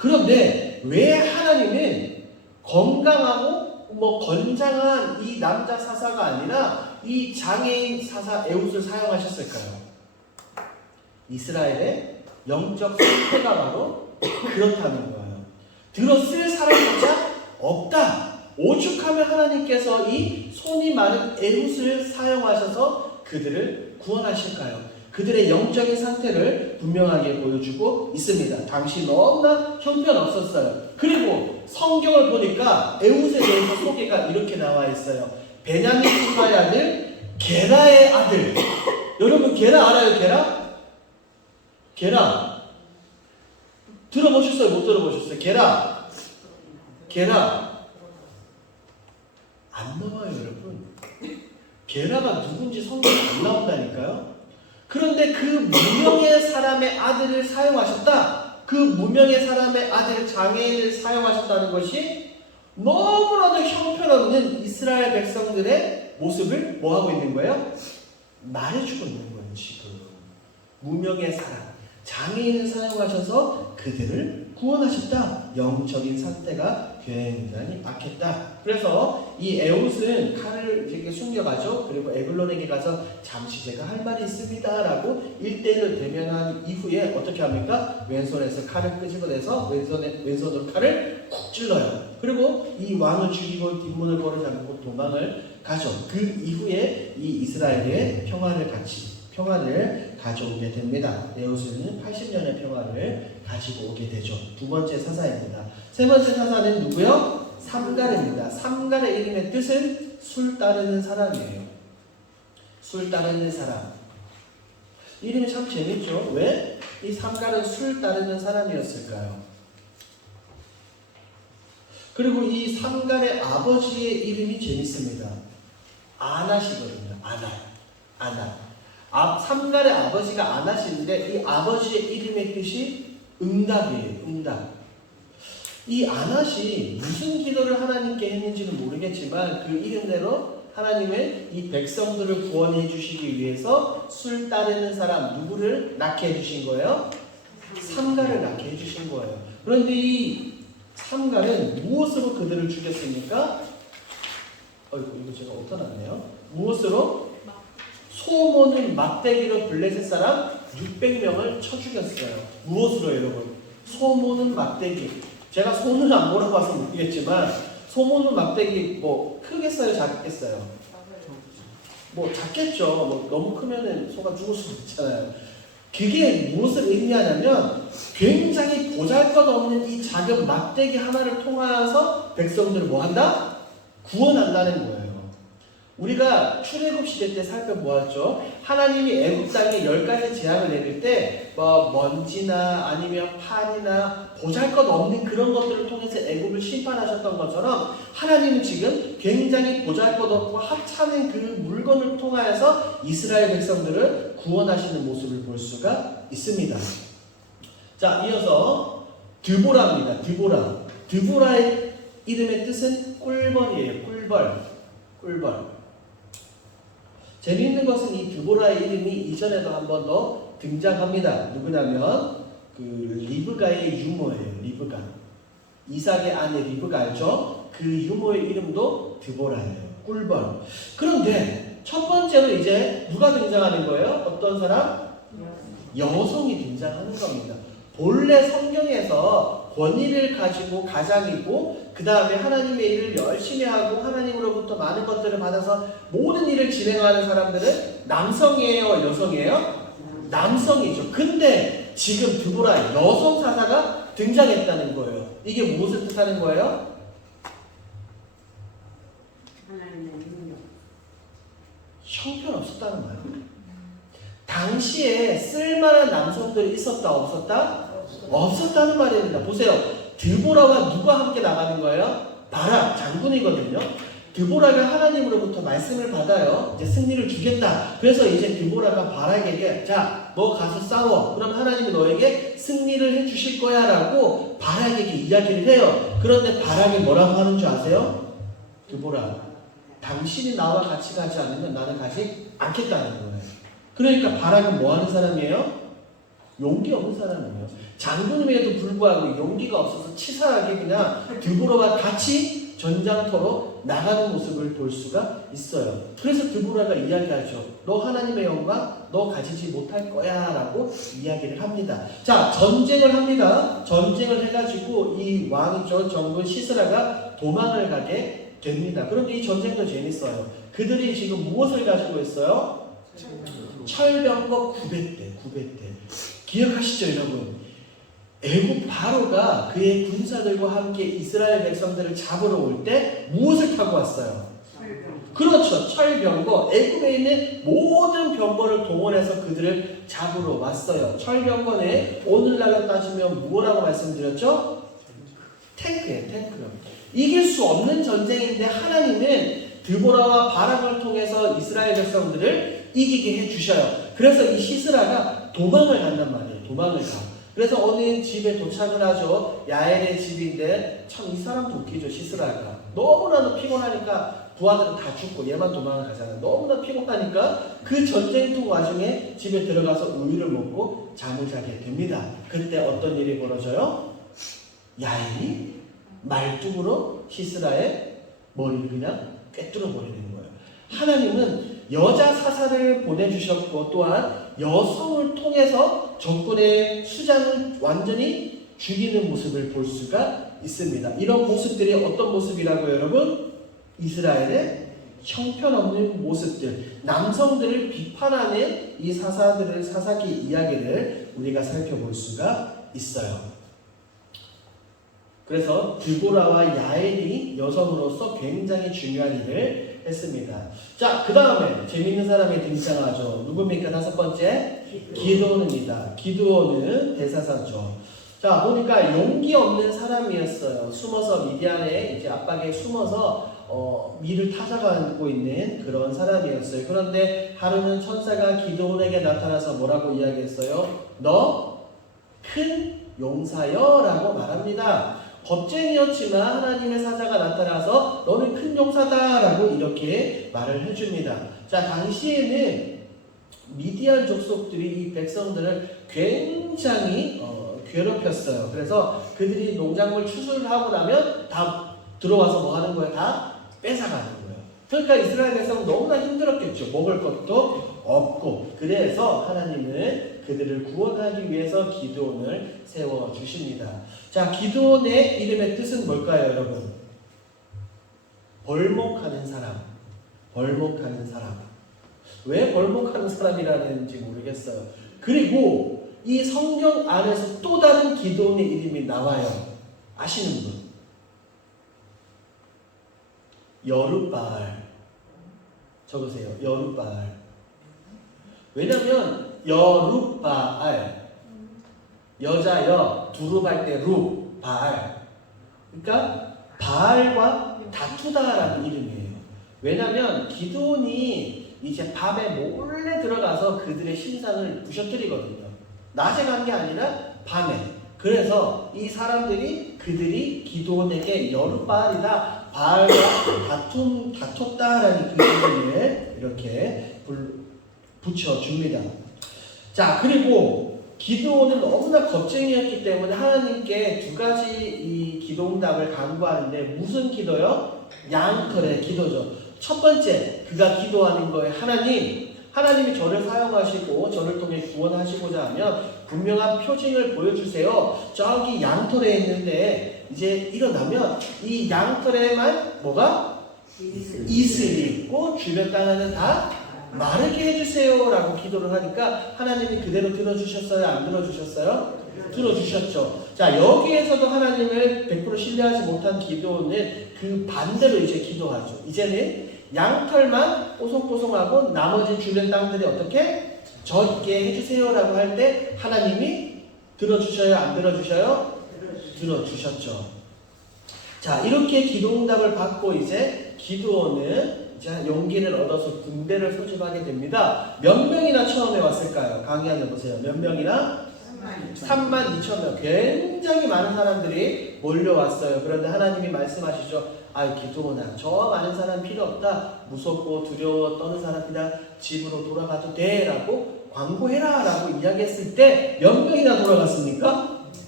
그런데 왜 하나님은 건강하고 건장한 이 남자 사사가 아니라 이 장애인 사사 에훗을 사용하셨을까요? 이스라엘의 영적 상태가 바로 그렇다는 거예요. 들었을 사람조차 없다. 오죽하면 하나님께서 이 손이 마른 에훗을 사용하셔서 그들을 구원하실까요? 그들의 영적인 상태를 분명하게 보여주고 있습니다. 당시 너무나 형편없었어요. 그리고 성경을 보니까 에훗에 대해서 소개가 이렇게 나와 있어요. 베냐민 후가의 아들, 게라의 아들. 여러분 게라 알아요? 게라 들어보셨어요? 못 들어보셨어요? 게라 안 나와요, 여러분. 게라가 누군지 성경에 안 나온다니까요. 그런데 그 무명의 사람의 아들을 사용하셨다. 그 무명의 사람의 아들 장애인을 사용하셨다는 것이 너무나도 형편없는 이스라엘 백성들의 모습을 뭐하고 있는 거예요? 말해주고 있는 거예요. 지금 무명의 사람, 장애인을 사용하셔서 그들을 구원하셨다. 영적인 상태가 굉장히 악했다. 그래서 이 에훗은 칼을 이렇게 숨겨가죠. 그리고 에글론에게 가서 잠시 제가 할 말이 있습니다 라고 1대1로 대면한 이후에 어떻게 합니까? 왼손에서 칼을 끄집어내서 왼손으로 칼을 쿡 찔러요. 그리고 이 왕을 죽이고 뒷문을 걸어 잠그고 도망을 가죠. 그 이후에 이 이스라엘의 평화를 가져오게 됩니다. 에훗은 80년의 평화를 가지고 오게 되죠. 두 번째 사사입니다. 세 번째 사사는 누구요? 삼갈입니다. 삼갈의 이름의 뜻은 술 따르는 사람이에요. 술 따르는 사람. 이름이 참 재밌죠? 왜? 이 삼갈은 술 따르는 사람이었을까요? 그리고 이 삼갈의 아버지의 이름이 재밌습니다. 아낫이거든요. 아낫. 삼갈의 아버지가 아낫인데 이 아버지의 이름의 뜻이 응답이에요. 응답. 이 아낫이 무슨 기도를 하나님께 했는지는 모르겠지만 그 이름대로 하나님은 이 백성들을 구원해 주시기 위해서 술 따르는 사람 누구를 낳게 해주신 거예요? 삼갈을 낳게 해주신 거예요. 그런데 이 삼갈은 무엇으로 그들을 죽였습니까? 이거 제가 어떠났네요. 무엇으로? 소모는 막대기로 블레셋 사람 600명을 쳐 죽였어요. 무엇으로 여러분? 소모는 막대기. 제가 손을 안 몰아봐서 모르겠지만 소모는 막대기 크겠어요? 작겠어요? 작겠죠. 너무 크면은 소가 죽을 수도 있잖아요. 그게 무엇을 의미하냐면 굉장히 보잘것없는 이 작은 막대기 하나를 통하여서 백성들을 뭐한다? 구원한다는 거예요. 우리가 출애굽 시대 때 살펴보았죠. 하나님이 애굽 땅에 10가지 재앙을 내릴 때 먼지나 아니면 파리나 보잘것없는 그런 것들을 통해서 애굽을 심판하셨던 것처럼 하나님은 지금 굉장히 보잘것없고 하찮은 그 물건을 통하여서 이스라엘 백성들을 구원하시는 모습을 볼 수가 있습니다. 자, 이어서 드보라입니다. 드보라의 이름의 뜻은 꿀벌이에요. 꿀벌. 재미있는 것은 이 드보라의 이름이 이전에도 한 번 더 등장합니다. 누구냐면 그 리브가의 유모예요. 리브가. 이삭의 아내 리브가 알죠? 그 유모의 이름도 드보라예요. 꿀벌. 그런데 첫 번째로 이제 누가 등장하는 거예요? 어떤 사람? 여성이 등장하는 겁니다. 본래 성경에서 권위를 가지고 가장이고 그 다음에 하나님의 일을 열심히 하고 하나님으로부터 많은 것들을 받아서 모든 일을 진행하는 사람들은 남성이에요? 여성이에요? 남성이죠. 근데 지금 드보라 여성 사사가 등장했다는 거예요. 이게 무엇을 뜻하는 거예요? 형편없었다는 거예요. 당시에 쓸만한 남성들이 있었다 없었다? 없었다는 말입니다. 보세요. 드보라와 누가 함께 나가는 거예요? 바락 장군이거든요. 드보라가 하나님으로부터 말씀을 받아요. 이제 승리를 주겠다. 그래서 이제 드보라가 바락에게 자, 너 가서 싸워. 그럼 하나님이 너에게 승리를 해주실 거야 라고 바락에게 이야기를 해요. 그런데 바락이 뭐라고 하는 줄 아세요? 드보라, 당신이 나와 같이 가지 않으면 나는 가지 않겠다는 거예요. 그러니까 바락은 뭐 하는 사람이에요? 용기 없는 사람이에요. 장군임에도 불구하고 용기가 없어서 치사하게 그냥 드보라와 같이 전장터로 나가는 모습을 볼 수가 있어요. 그래서 드보라가 이야기하죠. 너 하나님의 영광 너 가지지 못할 거야 라고 이야기를 합니다. 자, 전쟁을 합니다. 전쟁을 해가지고 이 왕이죠, 정군 시스라가 도망을 가게 됩니다. 그런데 이 전쟁도 재밌어요. 그들이 지금 무엇을 가지고 있어요? 철병거 900대. 기억하시죠 여러분? 애굽 바로가 그의 군사들과 함께 이스라엘 백성들을 잡으러 올 때 무엇을 타고 왔어요? 그렇죠. 철병거. 애굽에 있는 모든 병거를 동원해서 그들을 잡으러 왔어요. 철병거는 오늘날로 따지면 무엇라고 말씀드렸죠? 탱크예요. 탱크. 이길 수 없는 전쟁인데 하나님은 드보라와 바락을 통해서 이스라엘 백성들을 이기게 해주셔요. 그래서 이 시스라가 도망을 간단 말이에요. 도망을 가. 그래서 어느 집에 도착을 하죠. 야엘의 집인데 참 이 사람도 웃기죠. 시스라가 너무나도 피곤하니까 부하들은 다 죽고 얘만 도망을 가잖아요. 너무나 피곤하니까 그 전쟁터 와중에 집에 들어가서 우유를 먹고 잠을 자게 됩니다. 그때 어떤 일이 벌어져요? 야엘이 말뚝으로 시스라의 머리를 그냥 꿰뚫어 버리는 거예요. 하나님은 여자 사사를 보내주셨고 또한 여성을 통해서 적군의 수장을 완전히 죽이는 모습을 볼 수가 있습니다. 이런 모습들이 어떤 모습이라고요, 여러분? 이스라엘의 형편없는 모습들, 남성들을 비판하는 이 사사들의 사사기 이야기를 우리가 살펴볼 수가 있어요. 그래서 드보라와 야엘이 여성으로서 굉장히 중요한 일을 했습니다. 자, 그 다음에 재밌는 사람이 등장하죠. 누굽니까? 다섯 번째? 기드온입니다. 기드온은 대사사죠. 자, 보니까 용기 없는 사람이었어요. 숨어서 미디안의 이제 압박에 숨어서 밀을 타져가고 있는 그런 사람이었어요. 그런데 하루는 천사가 기드온에게 나타나서 뭐라고 이야기했어요? 너 큰 용사여 라고 말합니다. 겁쟁이였지만 하나님의 사자가 나타나서 너는 큰 용사다 라고 이렇게 말을 해줍니다. 자, 당시에는 미디안 족속들이 이 백성들을 굉장히 괴롭혔어요. 그래서 그들이 농작물 추수를 하고 나면 다 들어와서 뭐 하는 거예요? 다 뺏어가는 거예요. 그러니까 이스라엘 백성은 너무나 힘들었겠죠. 먹을 것도 없고. 그래서 하나님은 그들을 구원하기 위해서 기드온을 세워주십니다. 자, 기드온의 이름의 뜻은 뭘까요, 여러분? 벌목하는 사람. 벌목하는 사람. 왜 벌목하는 사람이라는지 모르겠어요. 그리고 이 성경 안에서 또 다른 기드온의 이름이 나와요. 아시는 분? 여룻바알. 적으세요. 여룻바알. 왜냐면 여룻바알, 여자여, 두릅할 때 룻, 바알. 그러니까 바알과 다투다라는 이름이에요. 왜냐면 기드온이 이제 밤에 몰래 들어가서 그들의 신상을 부셔뜨리거든요. 낮에 간 게 아니라 밤에. 그래서 이 사람들이 그들이 기드온에게 여룻바알이다, 바알과 다퉜다라는 그 이름을 이렇게 붙여줍니다. 자, 그리고 기드온은 너무나 겁쟁이였기 때문에 하나님께 두 가지 이 기도응답을 간구하는데 무슨 기도요? 양털의 기도죠. 첫 번째, 그가 기도하는 거예요. 하나님이 저를 사용하시고 저를 통해 구원하시고자 하면 분명한 표징을 보여주세요. 저기 양털에 있는데 이제 일어나면 이 양털에만 뭐가? 이슬이 있고 주변 땅에는 다 마르게 해주세요 라고 기도를 하니까 하나님이 그대로 들어주셨어요? 안 들어주셨어요? 들어주셨죠. 자, 여기에서도 하나님을 100% 신뢰하지 못한 기도는 그 반대로 이제 기도하죠. 이제는 양털만 뽀송뽀송하고 나머지 주변 땅들이 어떻게? 젖게 해주세요 라고 할 때 하나님이 들어주셔요? 안 들어주셔요? 들어주셨죠. 자, 이렇게 기도응답을 받고 이제 기드온은 용기를 얻어서 군대를 소집하게 됩니다. 몇 명이나 처음에 왔을까요? 강의 해보세요. 몇 명이나? 32,000명. 굉장히 많은 사람들이 몰려왔어요. 그런데 하나님이 말씀하시죠. 기드온아, 저 많은 사람 필요 없다. 무섭고 두려워 떠는 사람 그냥 집으로 돌아가도 돼 라고 광고해라 라고 이야기했을 때 몇 명이나 돌아갔습니까?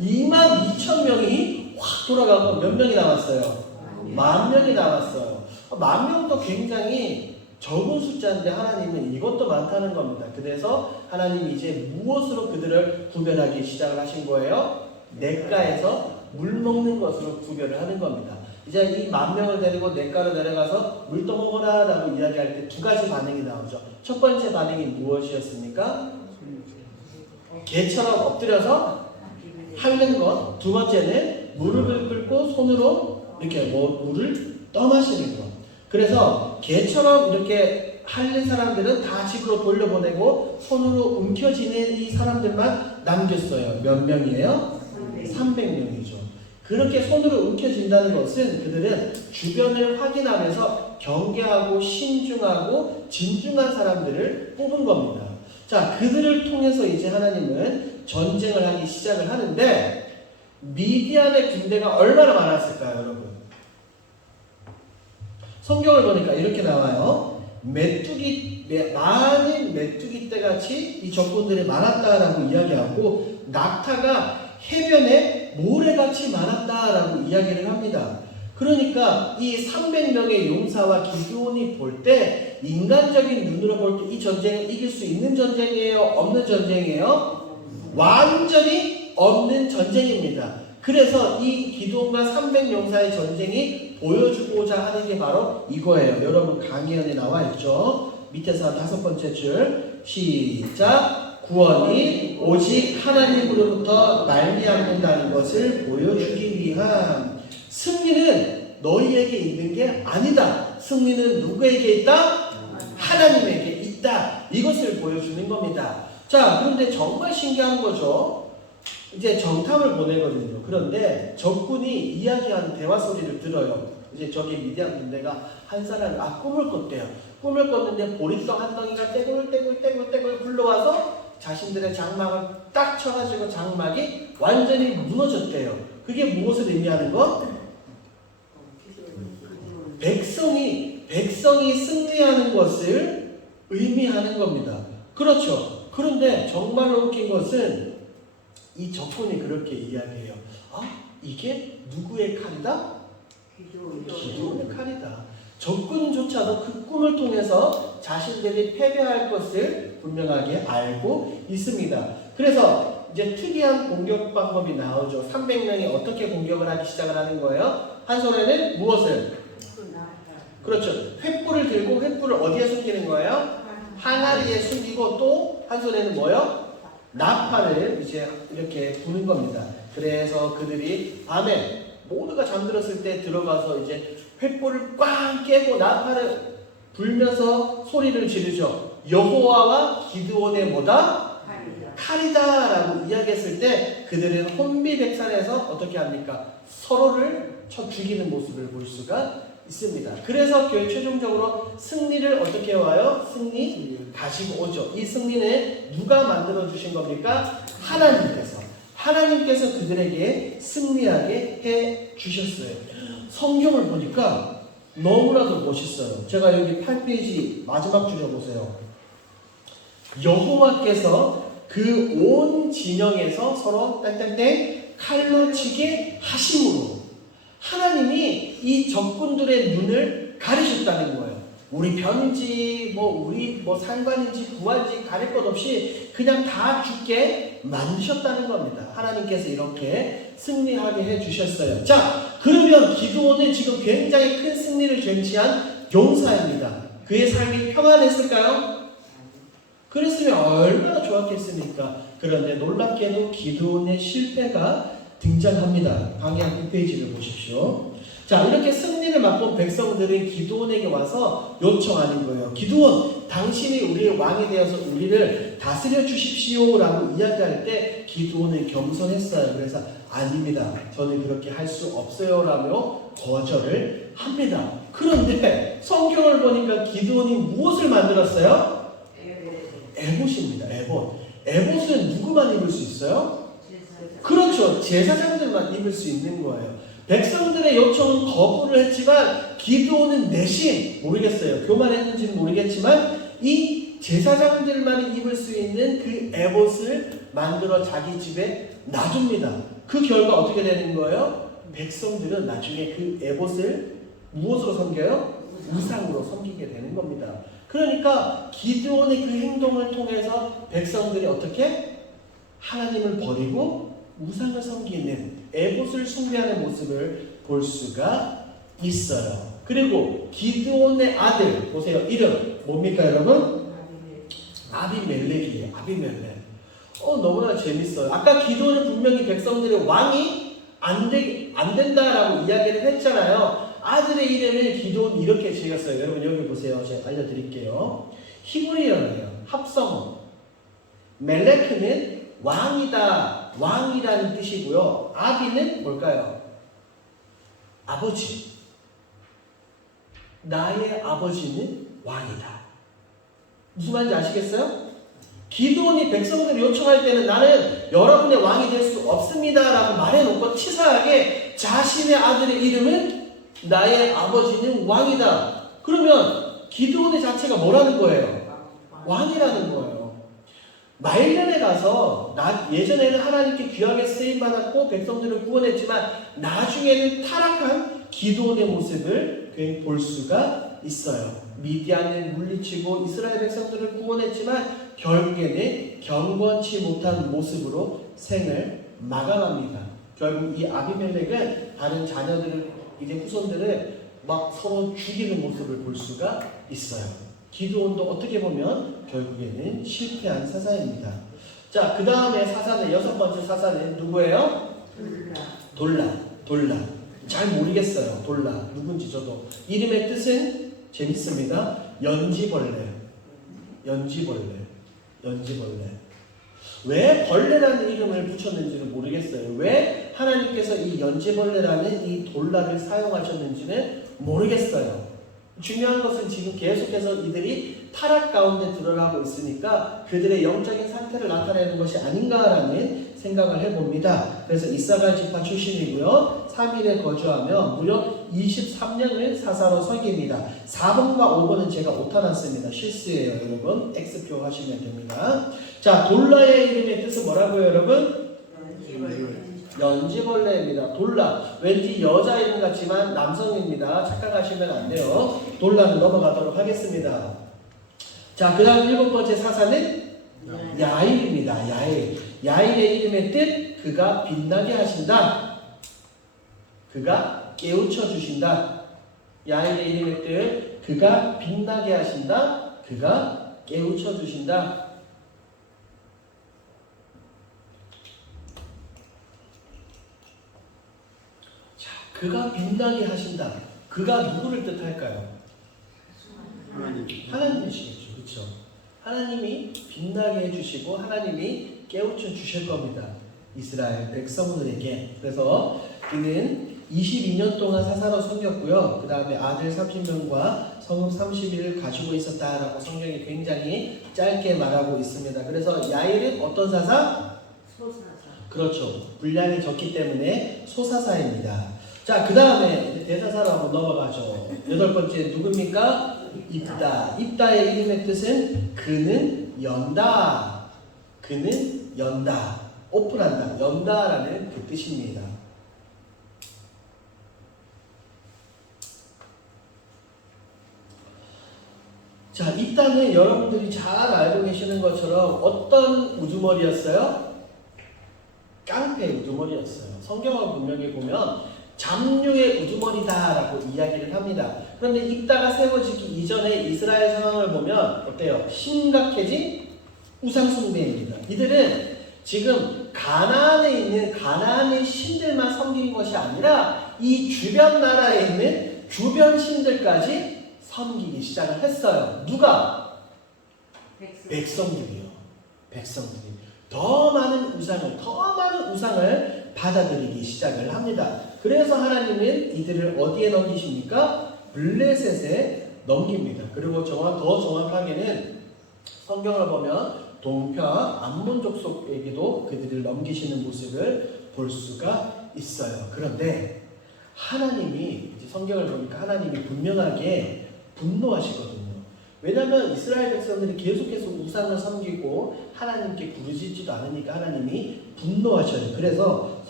22,000명이 확 돌아가고 몇 명이 남았어요? 10,000명이 남았어요. 10,000명도 굉장히 적은 숫자인데 하나님은 이것도 많다는 겁니다. 그래서 하나님이 이제 무엇으로 그들을 구별하기 시작을 하신 거예요? 냇가에서 물 먹는 것으로 구별을 하는 겁니다. 이제 이 10,000명을 데리고 냇가로 내려가서 물 떠먹어라 라고 이야기할 때 두 가지 반응이 나오죠. 첫 번째 반응이 무엇이었습니까? 개처럼 엎드려서 핥는 것. 두 번째는 무릎을 꿇고 손으로 이렇게 물을 떠마시는 것. 그래서 개처럼 이렇게 핥는 사람들은 다 집으로 돌려보내고 손으로 움켜쥐는 이 사람들만 남겼어요. 몇 명이에요? 300명이죠. 그렇게 손으로 움켜쥔다는 것은 그들은 주변을 확인하면서 경계하고 신중하고 진중한 사람들을 뽑은 겁니다. 자, 그들을 통해서 이제 하나님은 전쟁을 하기 시작을 하는데 미디안의 군대가 얼마나 많았을까요, 여러분? 성경을 보니까 이렇게 나와요. 많은 메뚜기 떼같이 이 적군들이 많았다라고 이야기하고 낙타가 해변에 모래같이 많았다라고 이야기를 합니다. 그러니까 이 300명의 용사와 기드온이 볼 때 인간적인 눈으로 볼 때 이 전쟁을 이길 수 있는 전쟁이에요? 없는 전쟁이에요? 완전히 없는 전쟁입니다. 그래서 이 기드온과 300용사의 전쟁이 보여주고자 하는 게 바로 이거예요. 여러분 강의원에 나와 있죠. 밑에서 5번째 줄 시작. 구원이 오직 하나님으로부터 말미암는다는 것을 보여주기 위함. 승리는 너희에게 있는 게 아니다. 승리는 누구에게 있다? 하나님에게 있다. 이것을 보여주는 겁니다. 자, 그런데 정말 신기한 거죠. 이제 정탐을 보내거든요. 그런데 적군이 이야기하는 대화 소리를 들어요. 이제 저기 미디안 군대가 한 사람이 꿈을 꿨대요. 꿈을 꿨는데 보리떡 한 덩이가 떼굴떼굴 굴러와서 자신들의 장막을 딱 쳐가지고 장막이 완전히 무너졌대요. 그게 무엇을 의미하는 것? 백성이 승리하는 것을 의미하는 겁니다. 그렇죠. 그런데 정말로 웃긴 것은 이 적군이 그렇게 이야기해요. 이게 누구의 칼이다? 기드온의 칼이다. 적군조차도 그 꿈을 통해서 자신들이 패배할 것을 분명하게 알고 있습니다. 그래서 이제 특이한 공격 방법이 나오죠. 300명이 어떻게 공격을 하기 시작을 하는 거예요? 한 손에는 무엇을? 그렇죠. 횃불을 들고 횃불을 어디에 숨기는 거예요? 항아리에 숨기고 또 한 손에는 뭐요? 나팔을 이제 이렇게 부는 겁니다. 그래서 그들이 밤에 모두가 잠들었을 때 들어가서 이제 횃불을 꽝 깨고 나팔을 불면서 소리를 지르죠. 여호와와 기드온의 뭐다? 칼이다 라고 이야기했을 때 그들은 혼비백산에서 어떻게 합니까? 서로를 쳐 죽이는 모습을 볼 수가 있습니다. 그래서 교회 최종적으로 승리를 어떻게 와요? 승리 가지고 오죠. 이 승리는 누가 만들어 주신 겁니까? 하나님께서 그들에게 승리하게 해 주셨어요. 성경을 보니까 너무나도 멋있어요. 제가 여기 8페이지 마지막 줄에 보세요. 여호와께서 그 온 진영에서 서로 땡땡땡 칼로 치게 하심으로 하나님이 이 적군들의 눈을 가리셨다는 거예요. 우리 편인지 우리 상관인지 부한지 가릴 것 없이 그냥 다 죽게 만드셨다는 겁니다. 하나님께서 이렇게 승리하게 해주셨어요. 자, 그러면 기드온은 지금 굉장히 큰 승리를 쟁취한 용사입니다. 그의 삶이 평안했을까요? 그랬으면 얼마나 좋았겠습니까? 그런데 놀랍게도 기드온의 실패가 등장합니다. 강의 9페이지를 보십시오. 자, 이렇게 승리를 맛본 백성들은 기드온에게 와서 요청하는 거예요. 기드온, 당신이 우리의 왕이 되어서 우리를 다스려 주십시오 라고 이야기할 때 기드온은 겸손했어요. 그래서 아닙니다. 저는 그렇게 할 수 없어요 라며 거절을 합니다. 그런데 성경을 보니까 기드온이 무엇을 만들었어요? 에봇입니다. 에봇은 누구만 입을 수 있어요? 그렇죠. 제사장들만 입을 수 있는 거예요. 백성들의 요청은 거부를 했지만 기드온은 내심 모르겠어요. 교만했는지는 모르겠지만 이 제사장들만이 입을 수 있는 그 에봇을 만들어 자기 집에 놔둡니다. 그 결과 어떻게 되는 거예요? 백성들은 나중에 그 에봇을 무엇으로 섬겨요? 우상으로 섬기게 되는 겁니다. 그러니까 기드온의 그 행동을 통해서 백성들이 어떻게? 하나님을 버리고 우상을 섬기는 에봇을 숭배하는 모습을 볼 수가 있어요. 그리고 기드온의 아들 보세요. 이름 뭡니까 여러분? 아비멜렉이에요. 아비멜렉. 너무나 재밌어요. 아까 기드온은 분명히 백성들의 왕이 안 된다라고 이야기를 했잖아요. 아들의 이름을 기드온 이렇게 지었어요. 여러분 여기 보세요. 제가 알려드릴게요. 히브리어예요. 합성. 멜레크는 왕이다, 왕이라는 뜻이고요. 아비는 뭘까요? 아버지. 나의 아버지는 왕이다. 무슨 말인지 아시겠어요? 기드온이 백성들이 요청할 때는 나는 여러분의 왕이 될 수 없습니다 라고 말해놓고 치사하게 자신의 아들의 이름은 나의 아버지는 왕이다. 그러면 기드온의 자체가 뭐라는 거예요? 왕이라는 거예요. 말년에 가서 예전에는 하나님께 귀하게 쓰임받았고 백성들을 구원했지만 나중에는 타락한 기드온의 모습을 볼 수가 있어요. 미디안을 물리치고 이스라엘 백성들을 구원했지만 결국에는 경건치 못한 모습으로 생을 마감합니다. 결국 이 아비멜렉은 다른 자녀들을 이제 후손들을 막 서로 죽이는 모습을 볼 수가 있어요. 기드온도 어떻게 보면 결국에는 실패한 사사입니다. 자, 그 다음에 사사는 여섯 번째 사사는 누구예요? 돌라. 잘 모르겠어요. 돌라 누군지 저도. 이름의 뜻은 재밌습니다. 연지벌레. 왜 벌레라는 이름을 붙였는지는 모르겠어요. 왜 하나님께서 이 연지벌레라는 이 돌라를 사용하셨는지는 모르겠어요. 중요한 것은 지금 계속해서 이들이 타락 가운데 들어가고 있으니까 그들의 영적인 상태를 나타내는 것이 아닌가라는 생각을 해봅니다. 그래서 이사갈 지파 출신이고요. 3일에 거주하며 무려 23년을 사사로 섬깁니다. 4번과 5번은 제가 오타났습니다. 실수예요, 여러분. X표 하시면 됩니다. 자, 돌라의 이름의 뜻은 뭐라고요, 여러분? 연지벌레입니다. 돌라. 왠지 여자 이름 같지만 남성입니다. 착각하시면 안 돼요. 돌라는 넘어가도록 하겠습니다. 자, 그 다음 7번째 사사는 야일입니다. 야일의 이름의 뜻, 그가 빛나게 하신다. 그가 깨우쳐 주신다. 야일의 이름의 뜻, 그가 빛나게 하신다. 그가 깨우쳐 주신다. 그가 빛나게 하신다. 그가 누구를 뜻할까요? 하나님이시겠죠. 그렇죠? 하나님이 빛나게 해주시고 하나님이 깨우쳐 주실 겁니다. 이스라엘 백성들에게. 그래서 그는 22년 동안 사사로 섬겼고요. 그 다음에 아들 30명과 성읍 30일을 가지고 있었다라고 성경이 굉장히 짧게 말하고 있습니다. 그래서 야일은 어떤 사사? 소사사. 그렇죠. 분량이 적기 때문에 소사사입니다. 자, 그 다음에 대사사로 한번 넘어가죠. 8번째 누굽니까? 입다. 입다의 이름의 뜻은 그는 연다. 그는 연다. 오픈한다. 연다라는 그 뜻입니다. 자, 입다는 여러분들이 잘 알고 계시는 것처럼 어떤 우두머리였어요? 깡패 우두머리였어요. 성경을 분명히 보면 잡류의 우두머리다라고 이야기를 합니다. 그런데 입다가 세워지기 이전에 이스라엘 상황을 보면 어때요? 심각해진 우상숭배입니다. 이들은 지금 가나안에 있는 가나안의 신들만 섬긴 것이 아니라 이 주변 나라에 있는 주변 신들까지 섬기기 시작을 했어요. 누가? 백성들이요. 백성들이 더 많은 우상을 받아들이기 시작을 합니다. 그래서 하나님은 이들을 어디에 넘기십니까? 블레셋에 넘깁니다. 그리고 더 정확하게는 성경을 보면 동편 암몬 족속에게도 그들을 넘기시는 모습을 볼 수가 있어요. 그런데 하나님이 이제 성경을 보니까 하나님이 분명하게 분노하시거든요. 왜냐하면 이스라엘 백성들이 계속해서 우상을 섬기고 하나님께 부르짖지도 않으니까 하나님이 분노하셔요. 그래서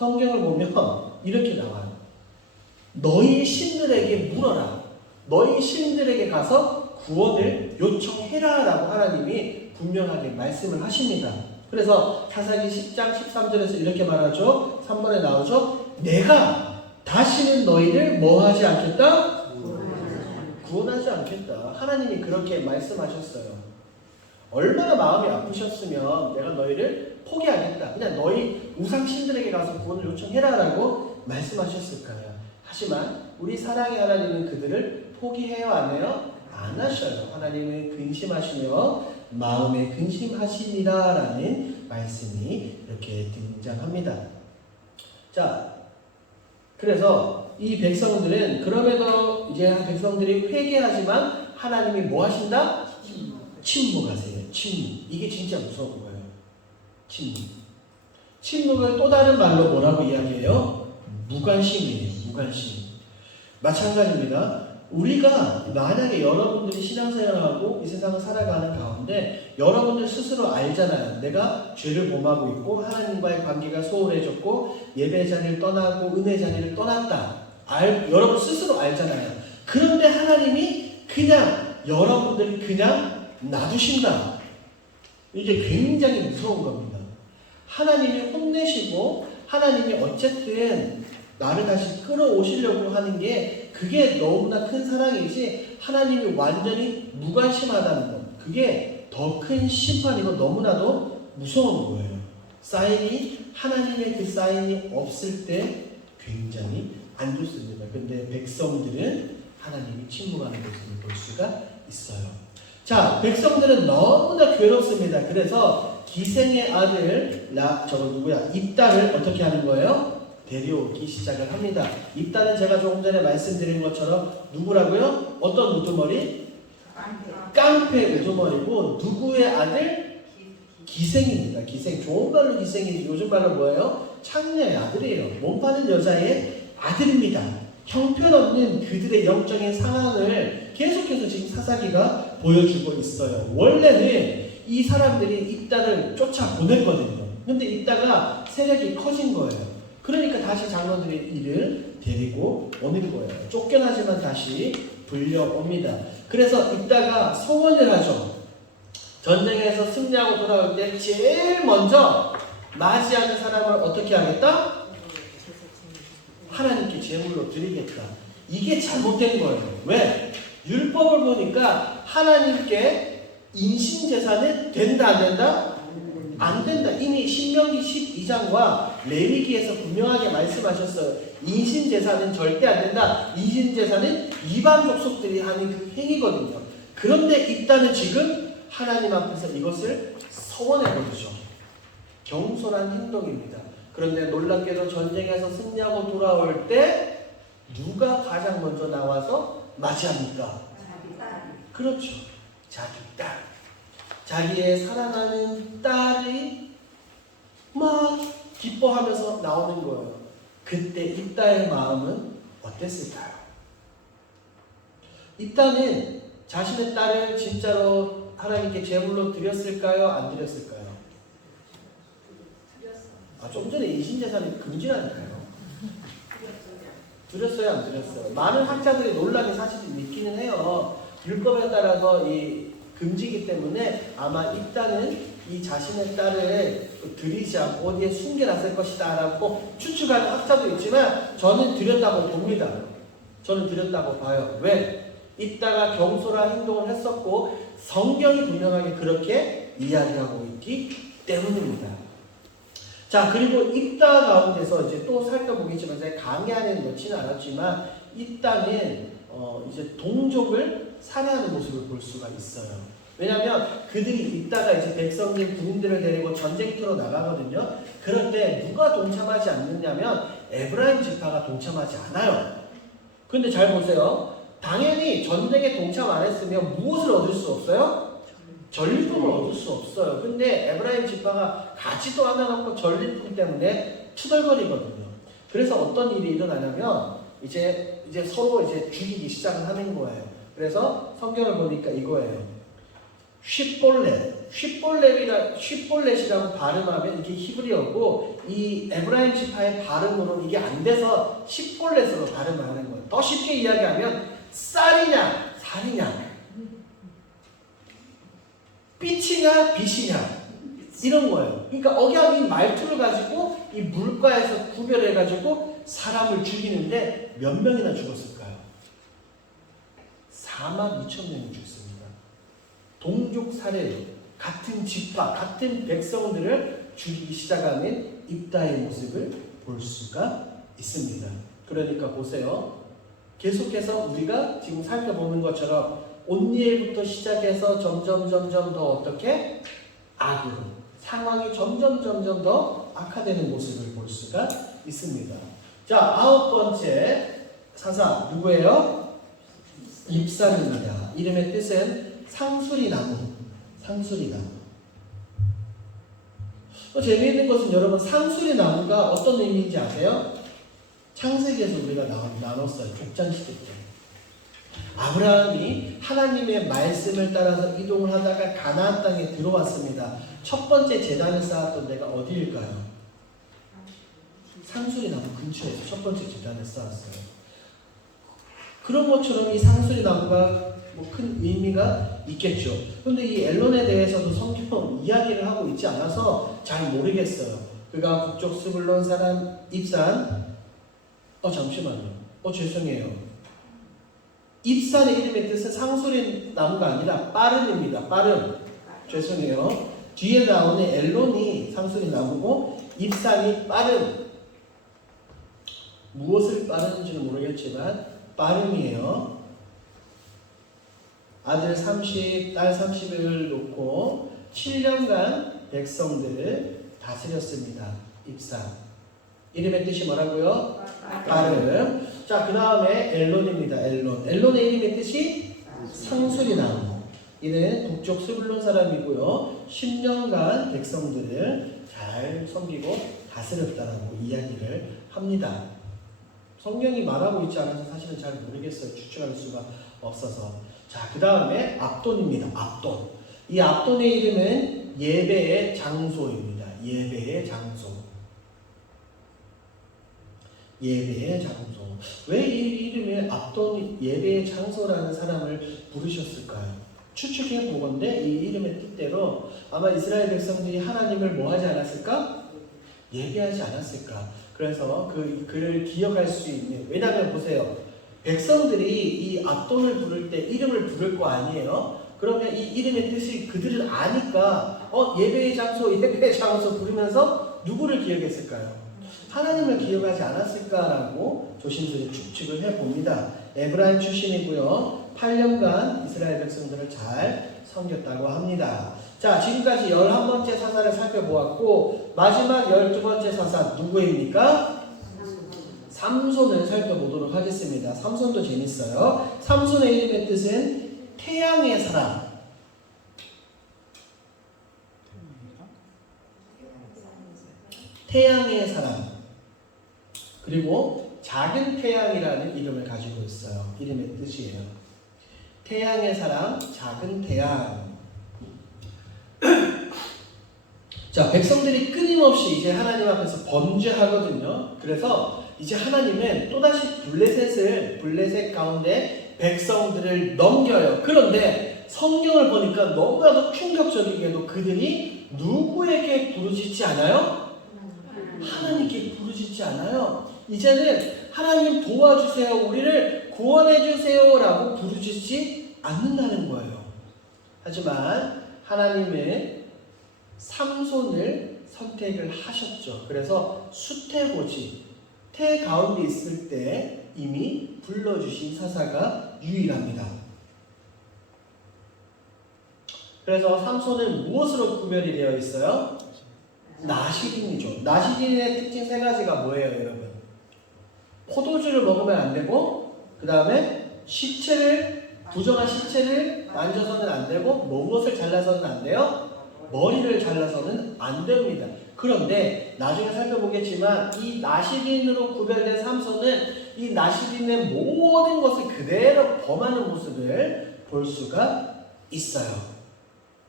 성경을 보면 이렇게 나와요. 너희 신들에게 물어라. 너희 신들에게 가서 구원을 요청해라 라고 하나님이 분명하게 말씀을 하십니다. 그래서 사사기 10장 13절에서 이렇게 말하죠. 3번에 나오죠. 내가 다시는 너희를 뭐하지 않겠다? 구원하지 않겠다. 하나님이 그렇게 말씀하셨어요. 얼마나 마음이 아프셨으면 내가 너희를 포기하겠다. 그냥 너희 우상 신들에게 가서 구원을 요청해라 라고 말씀하셨을까요? 하지만 우리 사랑의 하나님은 그들을 포기해요? 안 해요? 안 하셔요. 하나님은 근심하시며 마음에 근심하시니라 라는 말씀이 이렇게 등장합니다. 자, 그래서 이 백성들은 그럼에도 이제 백성들이 회개하지만 하나님이 뭐 하신다? 침묵하세요. 침묵. 이게 진짜 무서운 거예요. 침묵. 침묵을 또 다른 말로 뭐라고 이야기해요? 무관심이에요. 무관심. 마찬가지입니다. 우리가 만약에 여러분들이 신앙생활하고 이 세상을 살아가는 가운데 여러분들 스스로 알잖아요. 내가 죄를 범하고 있고 하나님과의 관계가 소홀해졌고 예배 자리를 떠나고 은혜 자리를 떠났다. 여러분 스스로 알잖아요. 그런데 하나님이 그냥 여러분들을 그냥 놔두신다. 이게 굉장히 무서운 겁니다. 하나님이 혼내시고 하나님이 어쨌든 나를 다시 끌어오시려고 하는 게 그게 너무나 큰 사랑이지 하나님이 완전히 무관심하다는 것. 그게 더 큰 심판이고 너무나도 무서운 거예요. 하나님의 그 사인이 없을 때 굉장히 안 좋습니다. 근데 백성들은 하나님이 침묵하는 모습을 볼 수가 있어요. 자, 백성들은 너무나 괴롭습니다. 그래서 기생의 아들 입다를 어떻게 하는 거예요? 데려오기 시작을 합니다. 입다는 제가 조금 전에 말씀드린 것처럼 누구라고요? 어떤 우두머리? 깡패 우두머리고 누구의 아들? 기생입니다. 기생. 좋은 말로 기생이지 요즘 말로 뭐예요? 창녀의 아들이에요. 몸파는 여자의 아들입니다. 형편없는 그들의 영적인 상황을 계속해서 지금 사사기가 보여주고 있어요. 원래는 이 사람들이 입다를 쫓아보냈거든요. 근데 입다가 세력이 커진 거예요. 그러니까 다시 장로들이 이를 데리고 오는 거예요. 쫓겨나지만 다시 불려옵니다. 그래서 입다가 소원을 하죠. 전쟁에서 승리하고 돌아올 때 제일 먼저 맞이하는 사람을 어떻게 하겠다? 하나님께 제물로 드리겠다. 이게 잘못된 거예요. 왜? 율법을 보니까 하나님께 인신제사는 된다 안 된다? 안 된다. 이미 신명기 12장과 레위기에서 분명하게 말씀하셨어요. 인신제사는 절대 안 된다. 인신제사는 이방 족속들이 하는 그 행위거든요. 그런데 입다는 지금 하나님 앞에서 이것을 서원해버리죠. 경솔한 행동입니다. 그런데 놀랍게도 전쟁에서 승리하고 돌아올 때 누가 가장 먼저 나와서 맞이합니까? 그렇죠. 자기 딸. 자기의 사랑하는 딸이 막 기뻐하면서 나오는 거예요. 그때 입다의 마음은 어땠을까요? 입다는 자신의 딸을 진짜로 하나님께 제물로 드렸을까요? 안 드렸을까요? 좀 전에 인신제사는 금지라니까요. 드렸어요? 안 드렸어요? 많은 학자들이 놀라게 사실 믿기는 해요. 율법에 따라서 이 금지이기 때문에 아마 입다는 이 자신의 딸을 드리지 않고 어디에 숨겨놨을 것이다 라고 추측하는 학자도 있지만 저는 드렸다고 봅니다. 저는 드렸다고 봐요. 왜? 입다가 경솔한 행동을 했었고 성경이 분명하게 그렇게 이야기하고 있기 때문입니다. 자, 그리고 입다 가운데서 이제 또 살펴보겠지만 제가 강의 안에는 넣지는 않았지만 입다는 이제 동족을 살해하는 모습을 볼 수가 있어요. 왜냐하면 그들이 입다가 이제 백성들 군인들을 데리고 전쟁터로 나가거든요. 그런데 누가 동참하지 않느냐면 에브라임 지파가 동참하지 않아요. 근데 잘 보세요. 당연히 전쟁에 동참 안 했으면 무엇을 얻을 수 없어요? 전리품을 얻을 수 없어요. 근데 에브라임 지파가 가지도 않아놓고 전리품 때문에 투덜거리거든요. 그래서 어떤 일이 일어나냐면 이제 서로 이제 죽이기 시작을 하는 거예요. 그래서 성경을 보니까 이거예요. 쉬볼렛이라고 발음하면 이게 히브리어고 이 에브라임 지파의 발음으로 이게 안 돼서 십볼렛으로 발음하는 거예요. 더 쉽게 이야기하면 쌀이냐 살이냐, 빛이냐 빛이냐 이런 거예요. 그러니까 억양이 말투를 가지고 이 물가에서 구별해가지고 사람을 죽이는데 몇 명이나 죽었을까요? 42,000명이 죽습니다. 동족 살해로 같은 지파, 같은 백성들을 죽이기 시작하는 입다의 모습을 볼 수가 있습니다. 그러니까 보세요. 계속해서 우리가 지금 살펴보는 것처럼 온니엘부터 시작해서 점점 더 어떻게? 악으로. 상황이 점점 더 악화되는 모습을 볼 수가 있습니다. 자, 9번째 사사 누구예요? 입산입니다. 이름의 뜻은 상수리나무. 상수리나무. 재미있는 것은 여러분 상수리나무가 어떤 의미인지 아세요? 창세기에서 우리가 나눴어요. 족장시대 때. 아브라함이 하나님의 말씀을 따라서 이동을 하다가 가나안 땅에 들어왔습니다. 첫 번째 제단을 쌓았던 데가 어디일까요? 상수리나무 근처에서 첫 번째 제단을 쌓았어요. 그런 것처럼 이 상수리나무가 뭐 큰 의미가 있겠죠. 그런데 이 엘론에 대해서도 성경 이야기를 하고 있지 않아서 잘 모르겠어요. 그가 북쪽 스불론 사람 입산. 잠시만요. 죄송해요. 입산의 이름의 뜻은 상수리나무가 아니라 빠름입니다. 빠름. 죄송해요. 뒤에 나오는 엘론이 상수리나무고 입산이 빠름. 무엇을 빠르는지는 모르겠지만 빠름이에요. 아들 30, 딸 30을 놓고 7년간 백성들을 다스렸습니다. 입산. 이름의 뜻이 뭐라고요? 빠름. 자, 그 다음에 엘론입니다. 엘론의 이름의 뜻이 상수리나무. 이는 북쪽 스불론 사람이고요. 10년간 백성들을 잘 섬기고 다스렸다라고 이야기를 합니다. 성경이 말하고 있지 않아서 사실은 잘 모르겠어요. 추측할 수가 없어서. 자, 그 다음에 압돈입니다. 압돈. 이 압돈의 이름은 예배의 장소입니다. 예배의 장소. 예배의 장소. 왜 이 이름에 압돈 예배의 장소라는 사람을 부르셨을까요? 추측해 보건대 이 이름의 뜻대로 아마 이스라엘 백성들이 하나님을 뭐 하지 않았을까? 예배하지 않았을까? 그래서 그를 기억할 수 있는, 왜냐하면 보세요. 백성들이 이 압돈을 부를 때 이름을 부를 거 아니에요? 그러면 이 이름의 뜻이 그들은 아니까 예배의 장소 부르면서 누구를 기억했을까요? 하나님을 기억하지 않았을까라고 조심스레 추측을 해봅니다. 에브라임 출신이고요. 8년간 이스라엘 백성들을 잘 섬겼다고 합니다. 자, 지금까지 11번째 사사를 살펴보았고 마지막 12번째 사사 누구입니까? 삼손을 살펴보도록 하겠습니다. 삼손도 재밌어요. 삼손의 이름의 뜻은 태양의 사람. 태양의 사람. 그리고 작은 태양이라는 이름을 가지고 있어요. 이름의 뜻이에요. 태양의 사람, 작은 태양. 자, 백성들이 끊임없이 이제 하나님 앞에서 범죄하거든요. 그래서 이제 하나님은 또다시 블레셋 가운데 백성들을 넘겨요. 그런데 성경을 보니까 너무나도 충격적이게도 그들이 누구에게 부르짖지 않아요? 하나님께 부르짖지 않아요. 이제는 하나님 도와주세요, 우리를 구원해주세요 라고 부르짖지 않는다는 거예요. 하지만 하나님은 삼손을 선택을 하셨죠. 그래서 수태고지, 태 가운데 있을 때 이미 불러주신 사사가 유일합니다. 그래서 삼손은 무엇으로 구별이 되어 있어요? 나시린이죠. 나시린의 특징 세 가지가 뭐예요, 여러분? 포도주를 먹으면 안 되고, 그 다음에 부정한 시체를 만져서는 안 되고, 무엇을 잘라서는 안 돼요? 머리를 잘라서는 안 됩니다. 그런데 나중에 살펴보겠지만 이 나시린으로 구별된 삼손은 이 나시린의 모든 것을 그대로 범하는 모습을 볼 수가 있어요.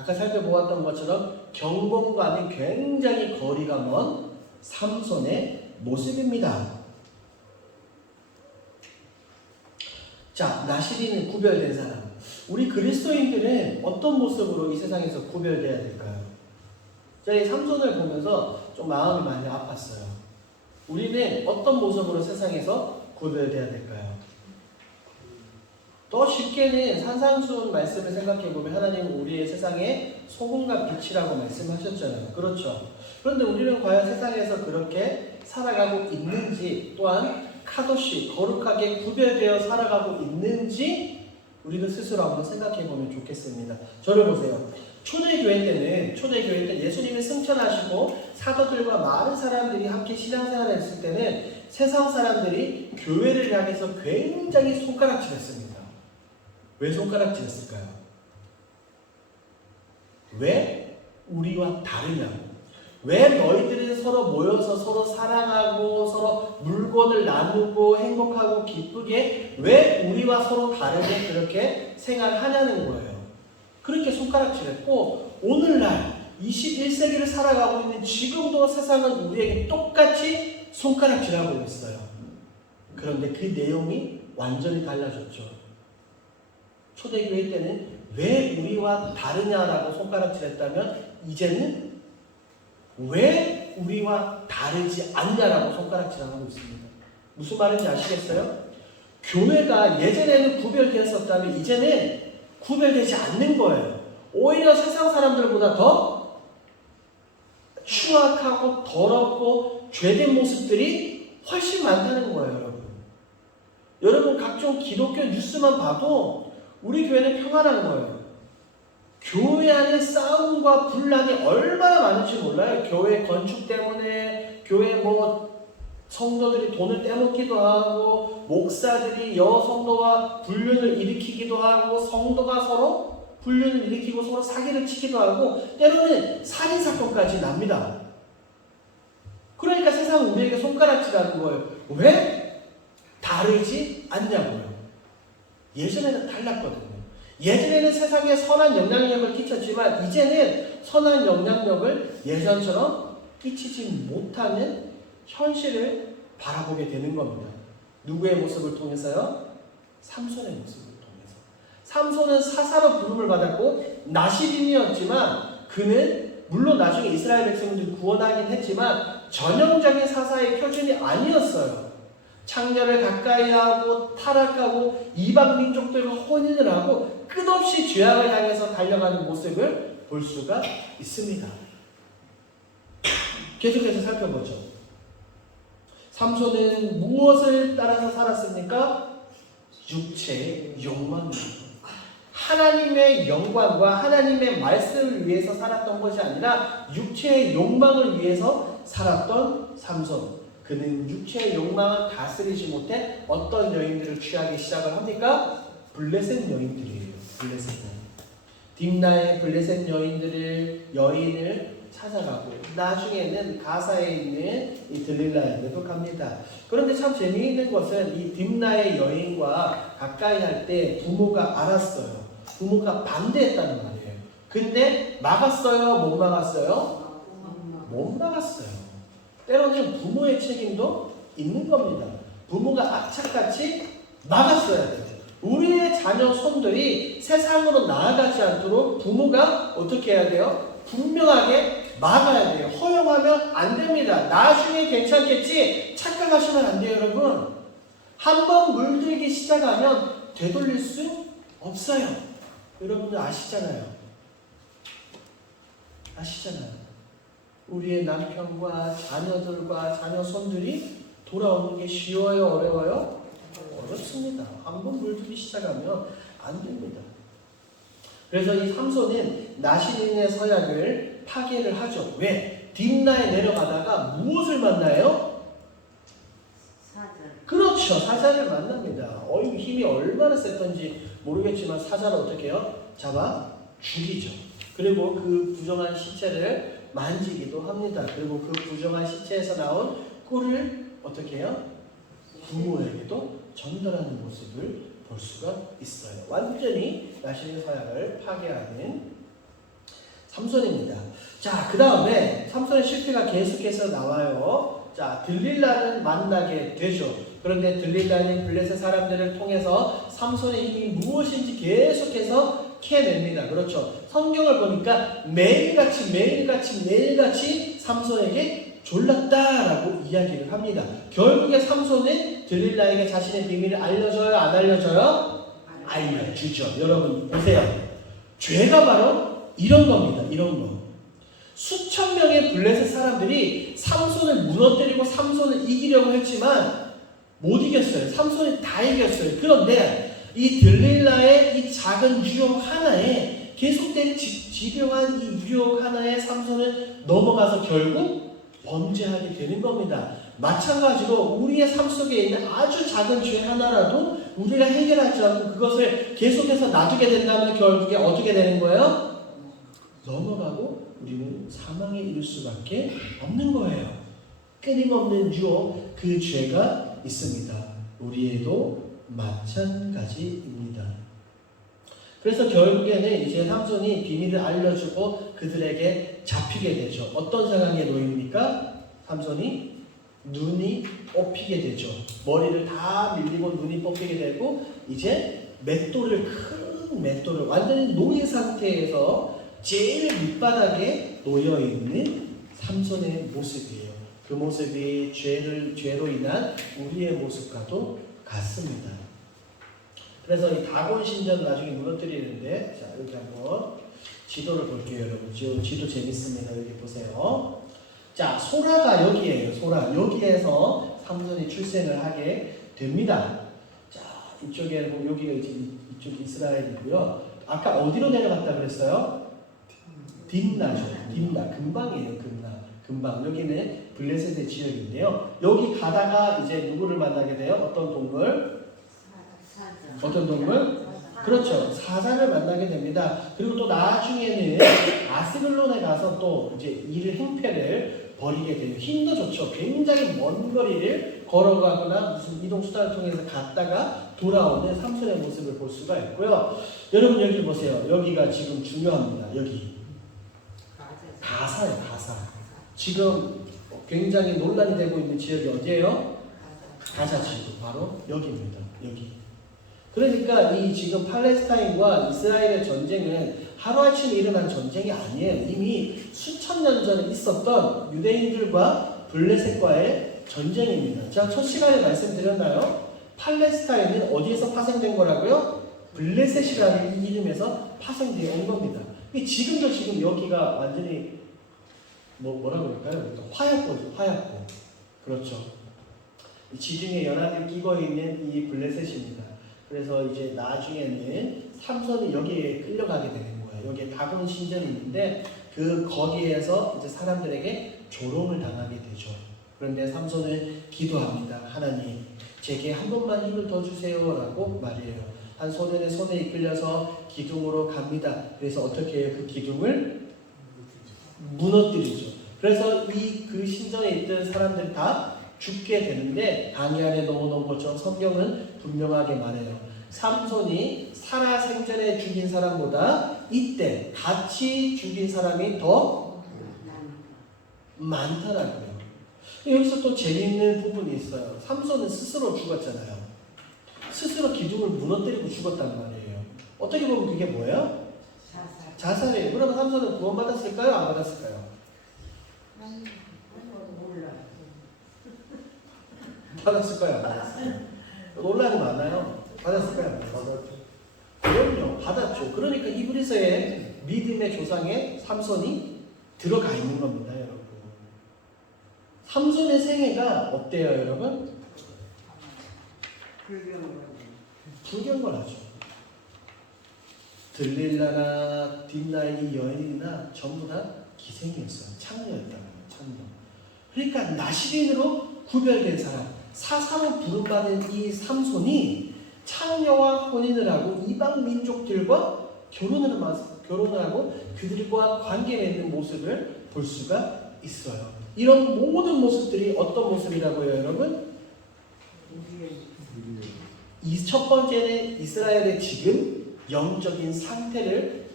아까 살펴보았던 것처럼 경공과는 굉장히 거리가 먼 삼손의 모습입니다. 자, 나시린은 구별된 사람. 우리 그리스도인들은 어떤 모습으로 이 세상에서 구별돼야 될까요? 제가 이 삼손을 보면서 좀 마음이 많이 아팠어요. 우리는 어떤 모습으로 세상에서 구별돼야 될까요? 더 쉽게는 산상수훈 말씀을 생각해보면 하나님은 우리의 세상에 소금과 빛이라고 말씀하셨잖아요. 그렇죠. 그런데 우리는 과연 세상에서 그렇게 살아가고 있는지, 또한 카도시, 거룩하게 구별되어 살아가고 있는지 우리가 스스로 한번 생각해보면 좋겠습니다. 저를 보세요. 초대교회 때는 예수님이 승천하시고 사도들과 많은 사람들이 함께 신앙생활을 했을 때는 세상 사람들이 교회를 향해서 굉장히 손가락질했습니다. 왜 손가락질했을까요? 왜 우리와 다르냐고. 왜 너희들은 서로 모여서 서로 사랑하고 서로 물건을 나누고 행복하고 기쁘게 왜 우리와 서로 다르게 그렇게 생활하냐는 거예요. 그렇게 손가락질했고, 오늘날 21세기를 살아가고 있는 지금도 세상은 우리에게 똑같이 손가락질하고 있어요. 그런데 그 내용이 완전히 달라졌죠. 초대교회 때는 왜 우리와 다르냐라고 손가락질했다면, 이제는 왜 우리와 다르지 않냐라고 손가락질하고 있습니다. 무슨 말인지 아시겠어요? 교회가 예전에는 구별되었었다면 이제는 구별되지 않는 거예요. 오히려 세상 사람들보다 더 추악하고 더럽고 죄된 모습들이 훨씬 많다는 거예요, 여러분. 여러분, 각종 기독교 뉴스만 봐도 우리 교회는 평안한 거예요. 교회 안에 싸움과 분란이 얼마나 많은지 몰라요. 교회 건축 때문에, 교회 성도들이 돈을 떼먹기도 하고, 목사들이 여성도와 불륜을 일으키기도 하고, 성도가 서로 불륜을 일으키고 서로 사기를 치기도 하고, 때로는 살인사건까지 납니다. 그러니까 세상은 우리에게 손가락질하는 거예요. 왜 다르지 않냐고요. 예전에는 달랐거든요. 예전에는 세상에 선한 영향력을 끼쳤지만 이제는 선한 영향력을 예전처럼 끼치지 못하는 현실을 바라보게 되는 겁니다. 누구의 모습을 통해서요? 삼손의 모습을 통해서. 삼손은 사사로 부름을 받았고 나시린이었지만 그는 물론 나중에 이스라엘 백성들 구원하긴 했지만 전형적인 사사의 표준이 아니었어요. 창녀를 가까이 하고 타락하고 이방 민족들과 혼인을 하고 끝없이 죄악을 향해서 달려가는 모습을 볼 수가 있습니다. 계속해서 살펴보죠. 삼손은 무엇을 따라서 살았습니까? 육체의 욕망입니다. 하나님의 영광과 하나님의 말씀을 위해서 살았던 것이 아니라 육체의 욕망을 위해서 살았던 삼손. 그는 육체의 욕망을 다스리지 못해 어떤 여인들을 취하기 시작을 합니까? 블레셋 여인들이에요. 블레셋 여인. 딥나의 블레셋 여인을 찾아가고 나중에는 가사에 있는 이 들릴라에도 갑니다. 그런데 참 재미있는 것은 이 딥나의 여인과 가까이 할 때 부모가 알았어요. 부모가 반대했다는 말이에요. 근데 막았어요? 못 막았어요? 못 막았어요. 때로는 부모의 책임도 있는 겁니다. 부모가 악착같이 막았어야 돼요. 우리의 자녀 손들이 세상으로 나아가지 않도록 부모가 어떻게 해야 돼요? 분명하게 막아야 돼요. 허용하면 안 됩니다. 나중에 괜찮겠지 착각하시면 안 돼요, 여러분. 한번 물들기 시작하면 되돌릴 수 없어요. 여러분들 아시잖아요. 우리의 남편과 자녀들과 자녀 손들이 돌아오는 게 쉬워요? 어려워요? 어렵습니다. 한번 물들기 시작하면 안 됩니다. 그래서 이 삼손은 나시린의 서약을 파괴를 하죠. 왜? 딥나에 내려가다가 무엇을 만나요? 사자. 그렇죠. 사자를 만납니다. 힘이 얼마나 셌던지 모르겠지만 사자를 어떻게 해요? 잡아 죽이죠. 그리고 그 부정한 시체를 만지기도 합니다. 그리고 그 부정한 시체에서 나온 꿀을 어떻게 해요? 부모에게도 전달하는 모습을 볼 수가 있어요. 완전히 나시린 서약을 파괴하는 삼손입니다. 자, 그 다음에 삼손의 실패가 계속해서 나와요. 자, 들릴라는 만나게 되죠. 그런데 들릴라는 블레셋 사람들을 통해서 삼손의 힘이 무엇인지 계속해서 캐냅니다. 그렇죠. 성경을 보니까 매일같이 삼손에게 졸랐다라고 이야기를 합니다. 결국에 삼손은 들릴라에게 자신의 비밀을 알려줘요, 안 알려줘요? 알려주죠. 여러분 보세요. 죄가 바로 이런 겁니다. 이런 거. 수천 명의 블레셋 사람들이 삼손을 무너뜨리고 삼손을 이기려고 했지만 못 이겼어요. 삼손이 다 이겼어요. 그런데 이 들릴라의 이 작은 유혹 하나에 계속된 집요한 이 유혹 하나에 삼손은 넘어가서 결국 범죄하게 되는 겁니다. 마찬가지로 우리의 삶 속에 있는 아주 작은 죄 하나라도 우리가 해결하지 않고 그것을 계속해서 놔두게 된다면 결국에 어떻게 되는 거예요? 넘어가고 우리는 사망에 이를 수밖에 없는 거예요. 끊임없는 유혹, 그 죄가 있습니다. 우리에도 마찬가지입니다. 그래서 결국에는 이제 삼손이 비밀을 알려주고 그들에게 잡히게 되죠. 어떤 상황에 놓입니까? 삼손이 눈이 뽑히게 되죠. 머리를 다 밀리고 눈이 뽑히게 되고 이제 큰 맷돌을 완전히 노예 상태에서 제일 밑바닥에 놓여있는 삼손의 모습이에요. 그 모습이 죄로 인한 우리의 모습과도 같습니다. 그래서 이 다곤 신전 나중에 무너뜨리는데, 자 여기 한번 지도를 볼게요, 여러분. 지도 재밌습니다. 여기 보세요. 자, 소라가 여기에요. 소라 여기에서 삼손이 출생을 하게 됩니다. 자, 이쪽에 보면 여기가 이쪽 이스라엘이고요. 아까 어디로 내려갔다 그랬어요? 딥나죠. 딥나 금방이에요. 금방. 여기는 블레셋의 지역인데요. 여기 가다가 이제 누구를 만나게 돼요? 어떤 동물? 어떤 동물? 그렇죠. 사자를 만나게 됩니다. 그리고 또 나중에는 아스글론에 가서 또 이제 행패를 벌이게 돼요. 힘도 좋죠. 굉장히 먼 거리를 걸어가거나 무슨 이동수단을 통해서 갔다가 돌아오는 삼손의 모습을 볼 수가 있고요. 여러분 여기 보세요. 여기가 지금 중요합니다. 여기 가사예요. 가사. 지금 굉장히 논란이 되고 있는 지역이 어디예요? 가자 지구. 바로 여기입니다. 여기. 그러니까 이 지금 팔레스타인과 이스라엘의 전쟁은 하루아침에 일어난 전쟁이 아니에요. 이미 수천 년 전에 있었던 유대인들과 블레셋과의 전쟁입니다. 제가 첫 시간에 말씀드렸나요? 팔레스타인은 어디에서 파생된 거라고요? 블레셋이라는 이 이름에서 파생되어 온 겁니다. 지금 여기가 완전히 뭐라고 그럴까요? 화약고죠. 화약고. 그렇죠. 지중해 연안을 끼고 있는 이 블레셋입니다. 그래서 이제 나중에는 삼손이 여기에 끌려가게 되는 거예요. 여기에 다곤 신전이 있는데 거기에서 이제 사람들에게 조롱을 당하게 되죠. 그런데 삼손은 기도합니다. 하나님, 제게 한 번만 힘을 더 주세요라고 말해요. 한 소년의 손에 이끌려서 기둥으로 갑니다. 그래서 어떻게 해요? 그 기둥을 무너뜨리죠. 그래서 그 신전에 있던 사람들이 다 죽게 되는데 강의 안에 넣어놓은 것처럼 성경은 분명하게 말해요. 삼손이 살아생전에 죽인 사람보다 이때 같이 죽인 사람이 더 많더라고요. 여기서 또 재미있는 부분이 있어요. 삼손은 스스로 죽었잖아요. 스스로 기둥을 무너뜨리고 죽었단 말이에요. 어떻게 보면 그게 뭐예요? 자살이에요. 그러면 삼손은 구원받았을까요? 안 받았을까요? 받았을까요? 안 받았을까요? 논란이 많아요. 받았을까요? 받았죠. 그럼요. 받았죠. 그러니까 히브리서의 믿음의 조상에 삼손이 들어가 있는 겁니다, 여러분. 삼손의 생애가 어때요, 여러분? 불경건하죠. 들릴라나 딥나이 여인이나 전부 다 기생이었어요. 창녀였다고요. 창녀. 그러니까 나시린으로 구별된 사람, 사사로 부름받은 이 삼손이 창녀와 혼인을 하고 이방 민족들과 결혼을 하고 그들과 관계 맺는 모습을 볼 수가 있어요. 이런 모든 모습들이 어떤 모습이라고요, 여러분? 이 첫 번째는 이스라엘의 지금 영적인 상태를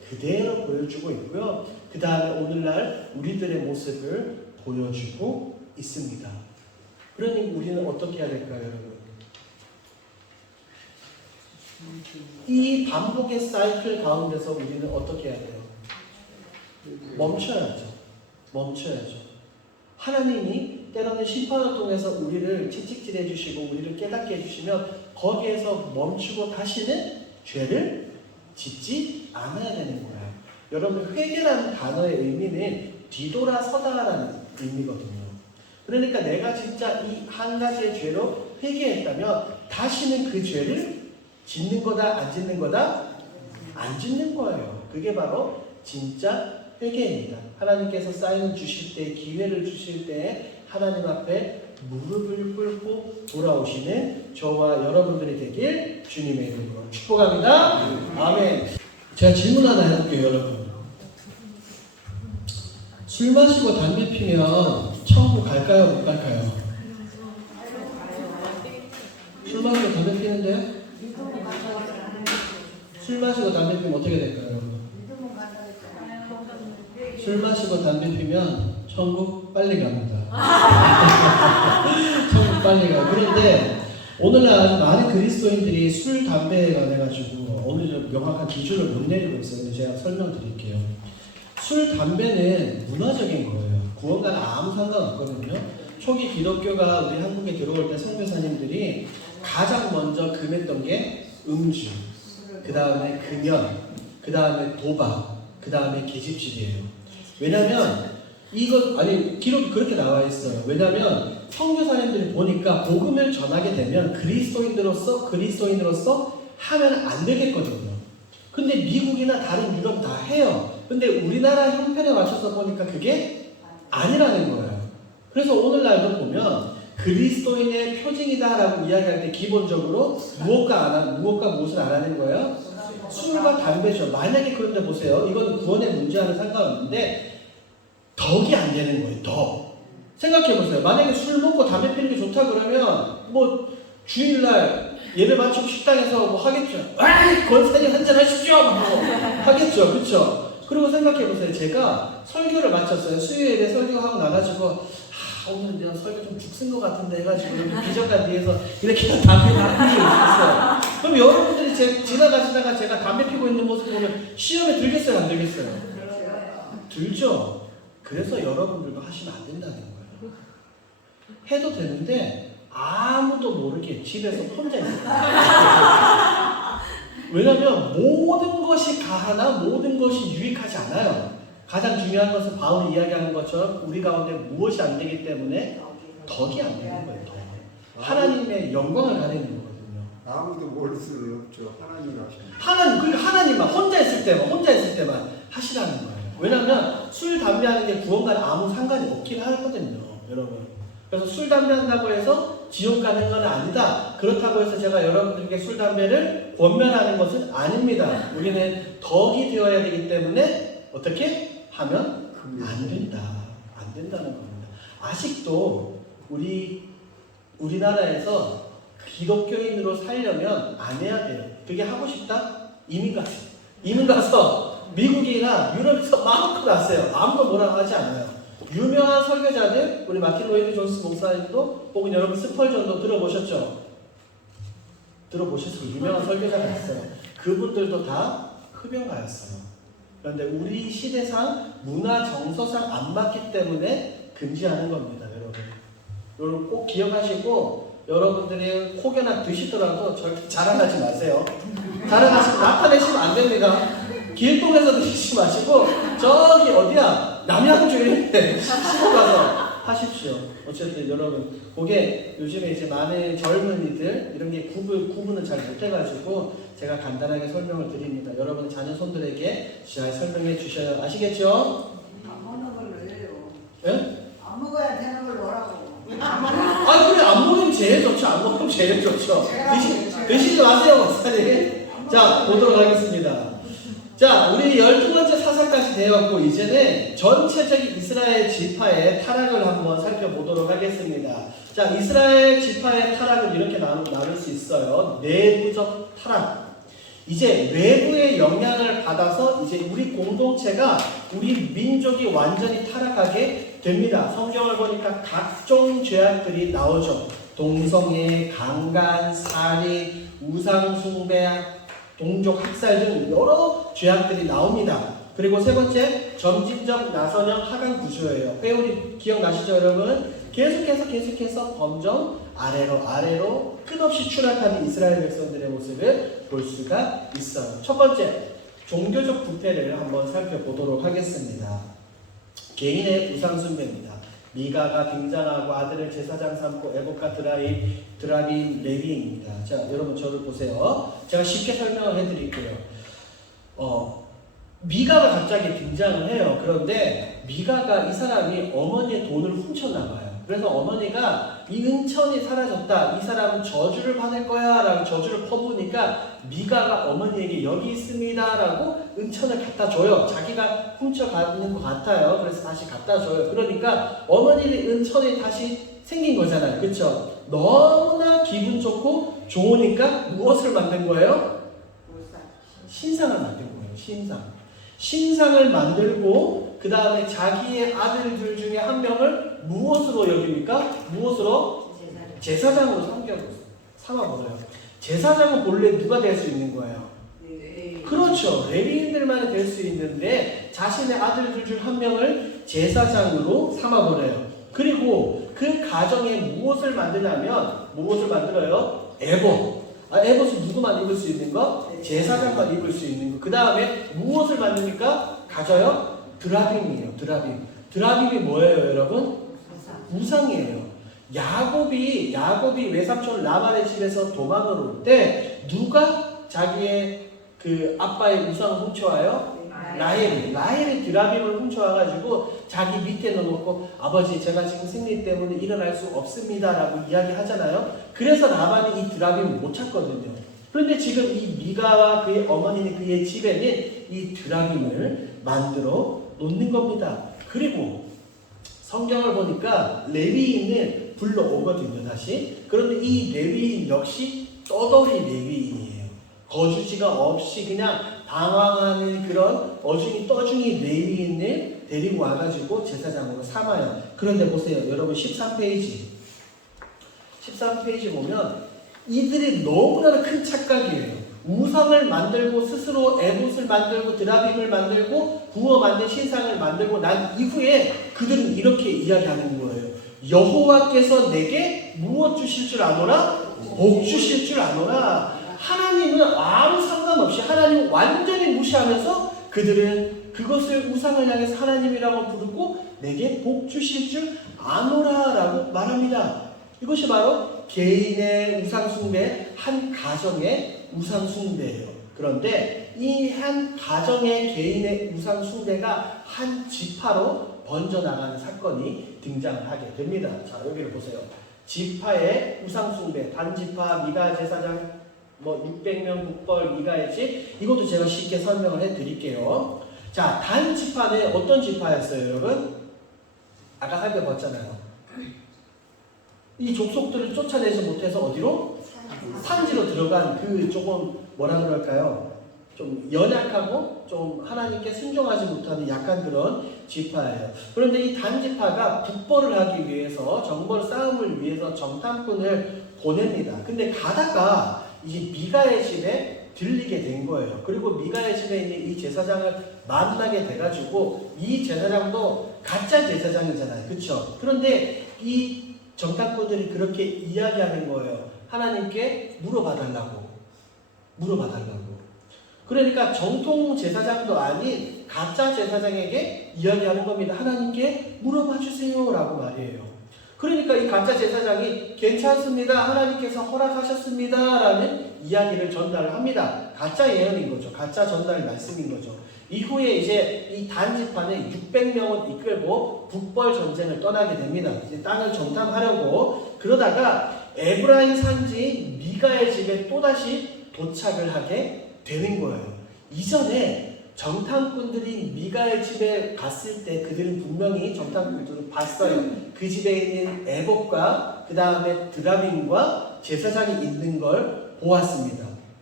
그대로 보여주고 있고요. 그 다음에 오늘날 우리들의 모습을 보여주고 있습니다. 그러니 우리는 어떻게 해야 될까요, 여러분? 이 반복의 사이클 가운데서 우리는 어떻게 해야 돼요? 멈춰야죠. 하나님이 때로는 심판을 통해서 우리를 채찍질 해주시고 우리를 깨닫게 해주시면 거기에서 멈추고 다시는 죄를 짓지 않아야 되는 거예요. 여러분, 회개라는 단어의 의미는 뒤돌아서다라는 의미거든요. 그러니까 내가 진짜 이 한 가지의 죄로 회개했다면 다시는 그 죄를 짓는 거다, 안 짓는 거다? 안 짓는 거예요. 그게 바로 진짜 회개입니다. 하나님께서 사인을 주실 때, 기회를 주실 때 하나님 앞에 무릎을 꿇고 돌아오시는 저와 여러분들이 되길 주님의 이름으로 축복합니다. 아멘. 제가 질문 하나 해볼게요, 여러분. 술 마시고 담배 피면 천국 갈까요, 못 갈까요? 술 마시고 담배 피는데? 술 마시고 담배 피면 어떻게 될까요, 여러분? 술 마시고 담배 피면 천국 빨리 갑니다. 천국 빨리 가요. 그런데 오늘날 많은 그리스도인들이 술, 담배에 관해가지고 오늘 명확한 기준을 못 내리고 있어요. 제가 설명드릴게요. 술, 담배는 문화적인 거예요. 구원과는 아무 상관없거든요. 초기 기독교가 우리 한국에 들어올 때 선교사님들이 가장 먼저 금했던 게 음주, 그 다음에 금연, 그 다음에 도박, 그 다음에 계집질이에요. 왜냐면 이것 아니 기록이 그렇게 나와 있어요. 왜냐면 선교사님들이 보니까 복음을 전하게 되면 그리스도인으로서 하면 안 되겠거든요. 근데 미국이나 다른 유럽 다 해요. 근데 우리나라 형편에 맞춰서 보니까 그게 아니라는 거예요. 그래서 오늘날도 보면 그리스도인의 표징이다라고 이야기할 때 기본적으로 무엇과 무엇을 안 하는 거예요? 술과 담배죠. 만약에 그런데 보세요. 이건 구원의 문제와는 상관없는데 덕이 안 되는 거예요. 덕. 생각해 보세요. 만약에 술 먹고 담배 피는 게 좋다 그러면 뭐 주일날 예배 마치고 식당에서 뭐 하겠죠. 아이 권사님 한잔 하십시오. 뭐 하겠죠. 그렇죠? 그리고 생각해 보세요. 제가 설교를 마쳤어요. 수요일에 설교하고 나가지고 오늘 내가 설교 좀 죽쓴 것 같은데 해가지고 비전관 뒤에서 이렇게 담배를 피고 있었어요. 그럼 여러분들이 지나가시다가 제가 담배 피고 있는 모습 보면 시험에 들겠어요, 안 들겠어요? 들죠. 그래서 여러분들도 하시면 안 된다는 거예요. 해도 되는데 아무도 모르게 집에서 혼자 있어요. 왜냐하면 모든 것이 가하나 모든 것이 유익하지 않아요. 가장 중요한 것은 바울이 이야기하는 것처럼 우리 가운데 무엇이 안 되기 때문에 덕이 안 되는 거예요. 덕. 하나님의 영광을 가리는 거거든요. 아무도 모를 수는 없죠. 하나님이 하시는. 그러니까 하나님만 혼자 있을 때만 하시라는 거예요. 왜냐하면 술, 담배 하는 게 구원과는 아무 상관이 없긴 하거든요, 여러분. 그래서 술, 담배 한다고 해서 지옥 가는 건 아니다. 그렇다고 해서 제가 여러분들에게 술, 담배를 권면하는 것은 아닙니다. 우리는 덕이 되어야 되기 때문에 어떻게 하면 안 된다. 안 된다는 겁니다. 아직도 우리나라에서 기독교인으로 살려면 안 해야 돼요. 그게 하고 싶다? 이민 가서 미국이나 유럽에서 마음껏 왔어요. 아무도 뭐라고 하지 않아요. 유명한 설교자들, 우리 마틴 로이드 존스 목사님도 혹은 여러분 스펄전도 들어보셨죠? 들어보셨어요. 유명한 설교자가 있어요. 그분들도 다 흡연가였어요. 그런데 우리 시대상 문화 정서상 안 맞기 때문에 금지하는 겁니다, 여러분. 여러분 꼭 기억하시고 여러분들이 혹여나 드시더라도 절대 자랑하지 마세요. 자랑하시고 나타내시면 안 됩니다. 길동에서 드시지 마시고 저기 어디야 남양주 이런데 시골 가서 하십시오. 어쨌든 여러분 그게 요즘에 이제 많은 젊은이들 이런 게 구분을 잘 못해가지고 제가 간단하게 설명을 드립니다. 여러분 자녀 손들에게 잘 설명해 주셔야 아시겠죠? 안 먹는 걸 왜요? 예? 안 먹어야 되는 걸 뭐라고? 아 그래 안 먹으면 제일 좋죠. 안 먹으면 제일 좋죠. 드시지 마세요, 목사님. 자 보도록 하겠습니다. 자, 우리 12번째 사사까지 되었고 이제는 전체적인 이스라엘 지파의 타락을 한번 살펴보도록 하겠습니다. 자, 이스라엘 지파의 타락을 이렇게 나눌 수 있어요. 내부적 타락. 이제 외부의 영향을 받아서 이제 우리 공동체가 우리 민족이 완전히 타락하게 됩니다. 성경을 보니까 각종 죄악들이 나오죠. 동성애, 강간, 살인, 우상숭배, 동족 학살 등 여러 죄악들이 나옵니다. 그리고 세 번째, 점진적 나선형 하강 구조예요. 회오리 기억나시죠, 여러분? 계속해서 범정 아래로 끝없이 추락하는 이스라엘 백성들의 모습을 볼 수가 있어요. 첫 번째, 종교적 부패를 한번 살펴보도록 하겠습니다. 개인의 우상숭배입니다. 미가가 등장하고 아들을 제사장 삼고 에봇과 드라빔 레위입니다. 자, 여러분 저를 보세요. 제가 쉽게 설명을 해드릴게요. 미가가 갑자기 등장을 해요. 그런데 미가가 이 사람이 어머니의 돈을 훔쳤나 봐요. 그래서 어머니가 이 은천이 사라졌다. 이 사람은 저주를 받을 거야 라고 저주를 퍼부으니까 미가가 어머니에게 여기 있습니다 라고 은천을 갖다 줘요. 자기가 훔쳐가는 것 같아요. 그래서 다시 갖다 줘요. 그러니까 어머니의 은천이 다시 생긴 거잖아요. 그쵸? 너무나 기분 좋고 좋으니까 무엇을 만든 거예요? 신상을 만든 거예요. 신상을 만들고 그 다음에 자기의 아들들 중에 한 명을 무엇으로 여깁니까? 무엇으로? 제사장으로 삼아버려요. 제사장은 본래 누가 될 수 있는 거예요? 그렇죠. 레위인들만이 될 수 있는데 자신의 아들들 중 한 명을 제사장으로 삼아버려요. 그리고 그 가정에 무엇을 만들냐면 무엇을 만들어요? 에봇. 에봇은 누구만 입을 수 있는 거? 제사장만 입을 수 있는 거. 그 다음에 무엇을 만듭니까? 가져요? 드라빔이에요. 드라빔이 뭐예요, 여러분? 우상이에요. 야곱이 외삼촌 라반의 집에서 도망을 올 때 누가 자기의 그 아빠의 우상을 훔쳐와요? 라헬이 드라빔을 훔쳐와가지고 자기 밑에 넣어놓고 아버지 제가 지금 생리 때문에 일어날 수 없습니다 라고 이야기하잖아요. 그래서 라반이 이 드라빔을 못 찾거든요. 그런데 지금 이 미가와 그의 어머니는 그의 집에는 이 드라빔을 만들어 놓는 겁니다. 그리고 성경을 보니까 레위인을 불러오거든요. 다시. 그런데 이 레위인 역시 떠돌이 레위인이에요. 거주지가 없이 그냥 방황하는 그런 어중이 떠중이 레위인을 데리고 와가지고 제사장으로 삼아요. 그런데 보세요. 여러분 13페이지 보면 이들이 너무나 큰 착각이에요. 우상을 만들고 스스로 에봇을 만들고 드라빔을 만들고 부어 만든 신상을 만들고 난 이후에 그들은 이렇게 이야기하는 거예요. 여호와께서 내게 무엇 주실 줄 아노라? 복 주실 줄 아노라. 하나님은 아무 상관없이 하나님을 완전히 무시하면서 그들은 그것을 우상을 향해서 하나님이라고 부르고 내게 복 주실 줄 아노라 라고 말합니다. 이것이 바로 개인의 우상숭배, 한 가정의 우상숭배예요. 그런데 이 한 가정의 개인의 우상숭배가 한 지파로 번져나가는 사건이 등장을 하게 됩니다. 자, 여기를 보세요. 지파의 우상숭배, 단지파, 미가 제사장, 600명 국벌, 미가의 집, 이것도 제가 쉽게 설명을 해드릴게요. 자, 단지파는 어떤 지파였어요, 여러분? 아까 살펴봤잖아요. 이 족속들을 쫓아내지 못해서 어디로? 산지로 들어간 그 조금 뭐라 그럴까요? 좀 연약하고 좀 하나님께 순종하지 못하는 약간 그런 지파예요. 그런데 이 단지파가 북벌을 하기 위해서 정벌 싸움을 위해서 정탐꾼을 보냅니다. 근데 가다가 이제 미가의 집에 들리게 된 거예요. 그리고 미가의 집에 있는 이 제사장을 만나게 돼가지고 이 제사장도 가짜 제사장이잖아요. 그쵸? 그런데 이 정탐꾼들이 그렇게 이야기하는 거예요. 하나님께 물어봐달라고. 그러니까 정통 제사장도 아닌 가짜 제사장에게 이야기하는 겁니다. 하나님께 물어봐 주세요 라고 말이에요. 그러니까 이 가짜 제사장이 괜찮습니다. 하나님께서 허락하셨습니다 라는 이야기를 전달을 합니다. 가짜 예언인 거죠. 가짜 전달 말씀인 거죠. 이후에 이제 이 단지파는 600명을 이끌고 북벌 전쟁을 떠나게 됩니다. 이제 땅을 정탐하려고 그러다가 에브라임 산지 미가의 집에 또다시 도착을 하게 되는 거예요. 이전에 정탐꾼들이 미가의 집에 갔을 때 그들은 분명히 정탐꾼들을 봤어요. 그 집에 있는 에봇과 그 다음에 드라빔과 제사장이 있는 걸 보았습니다.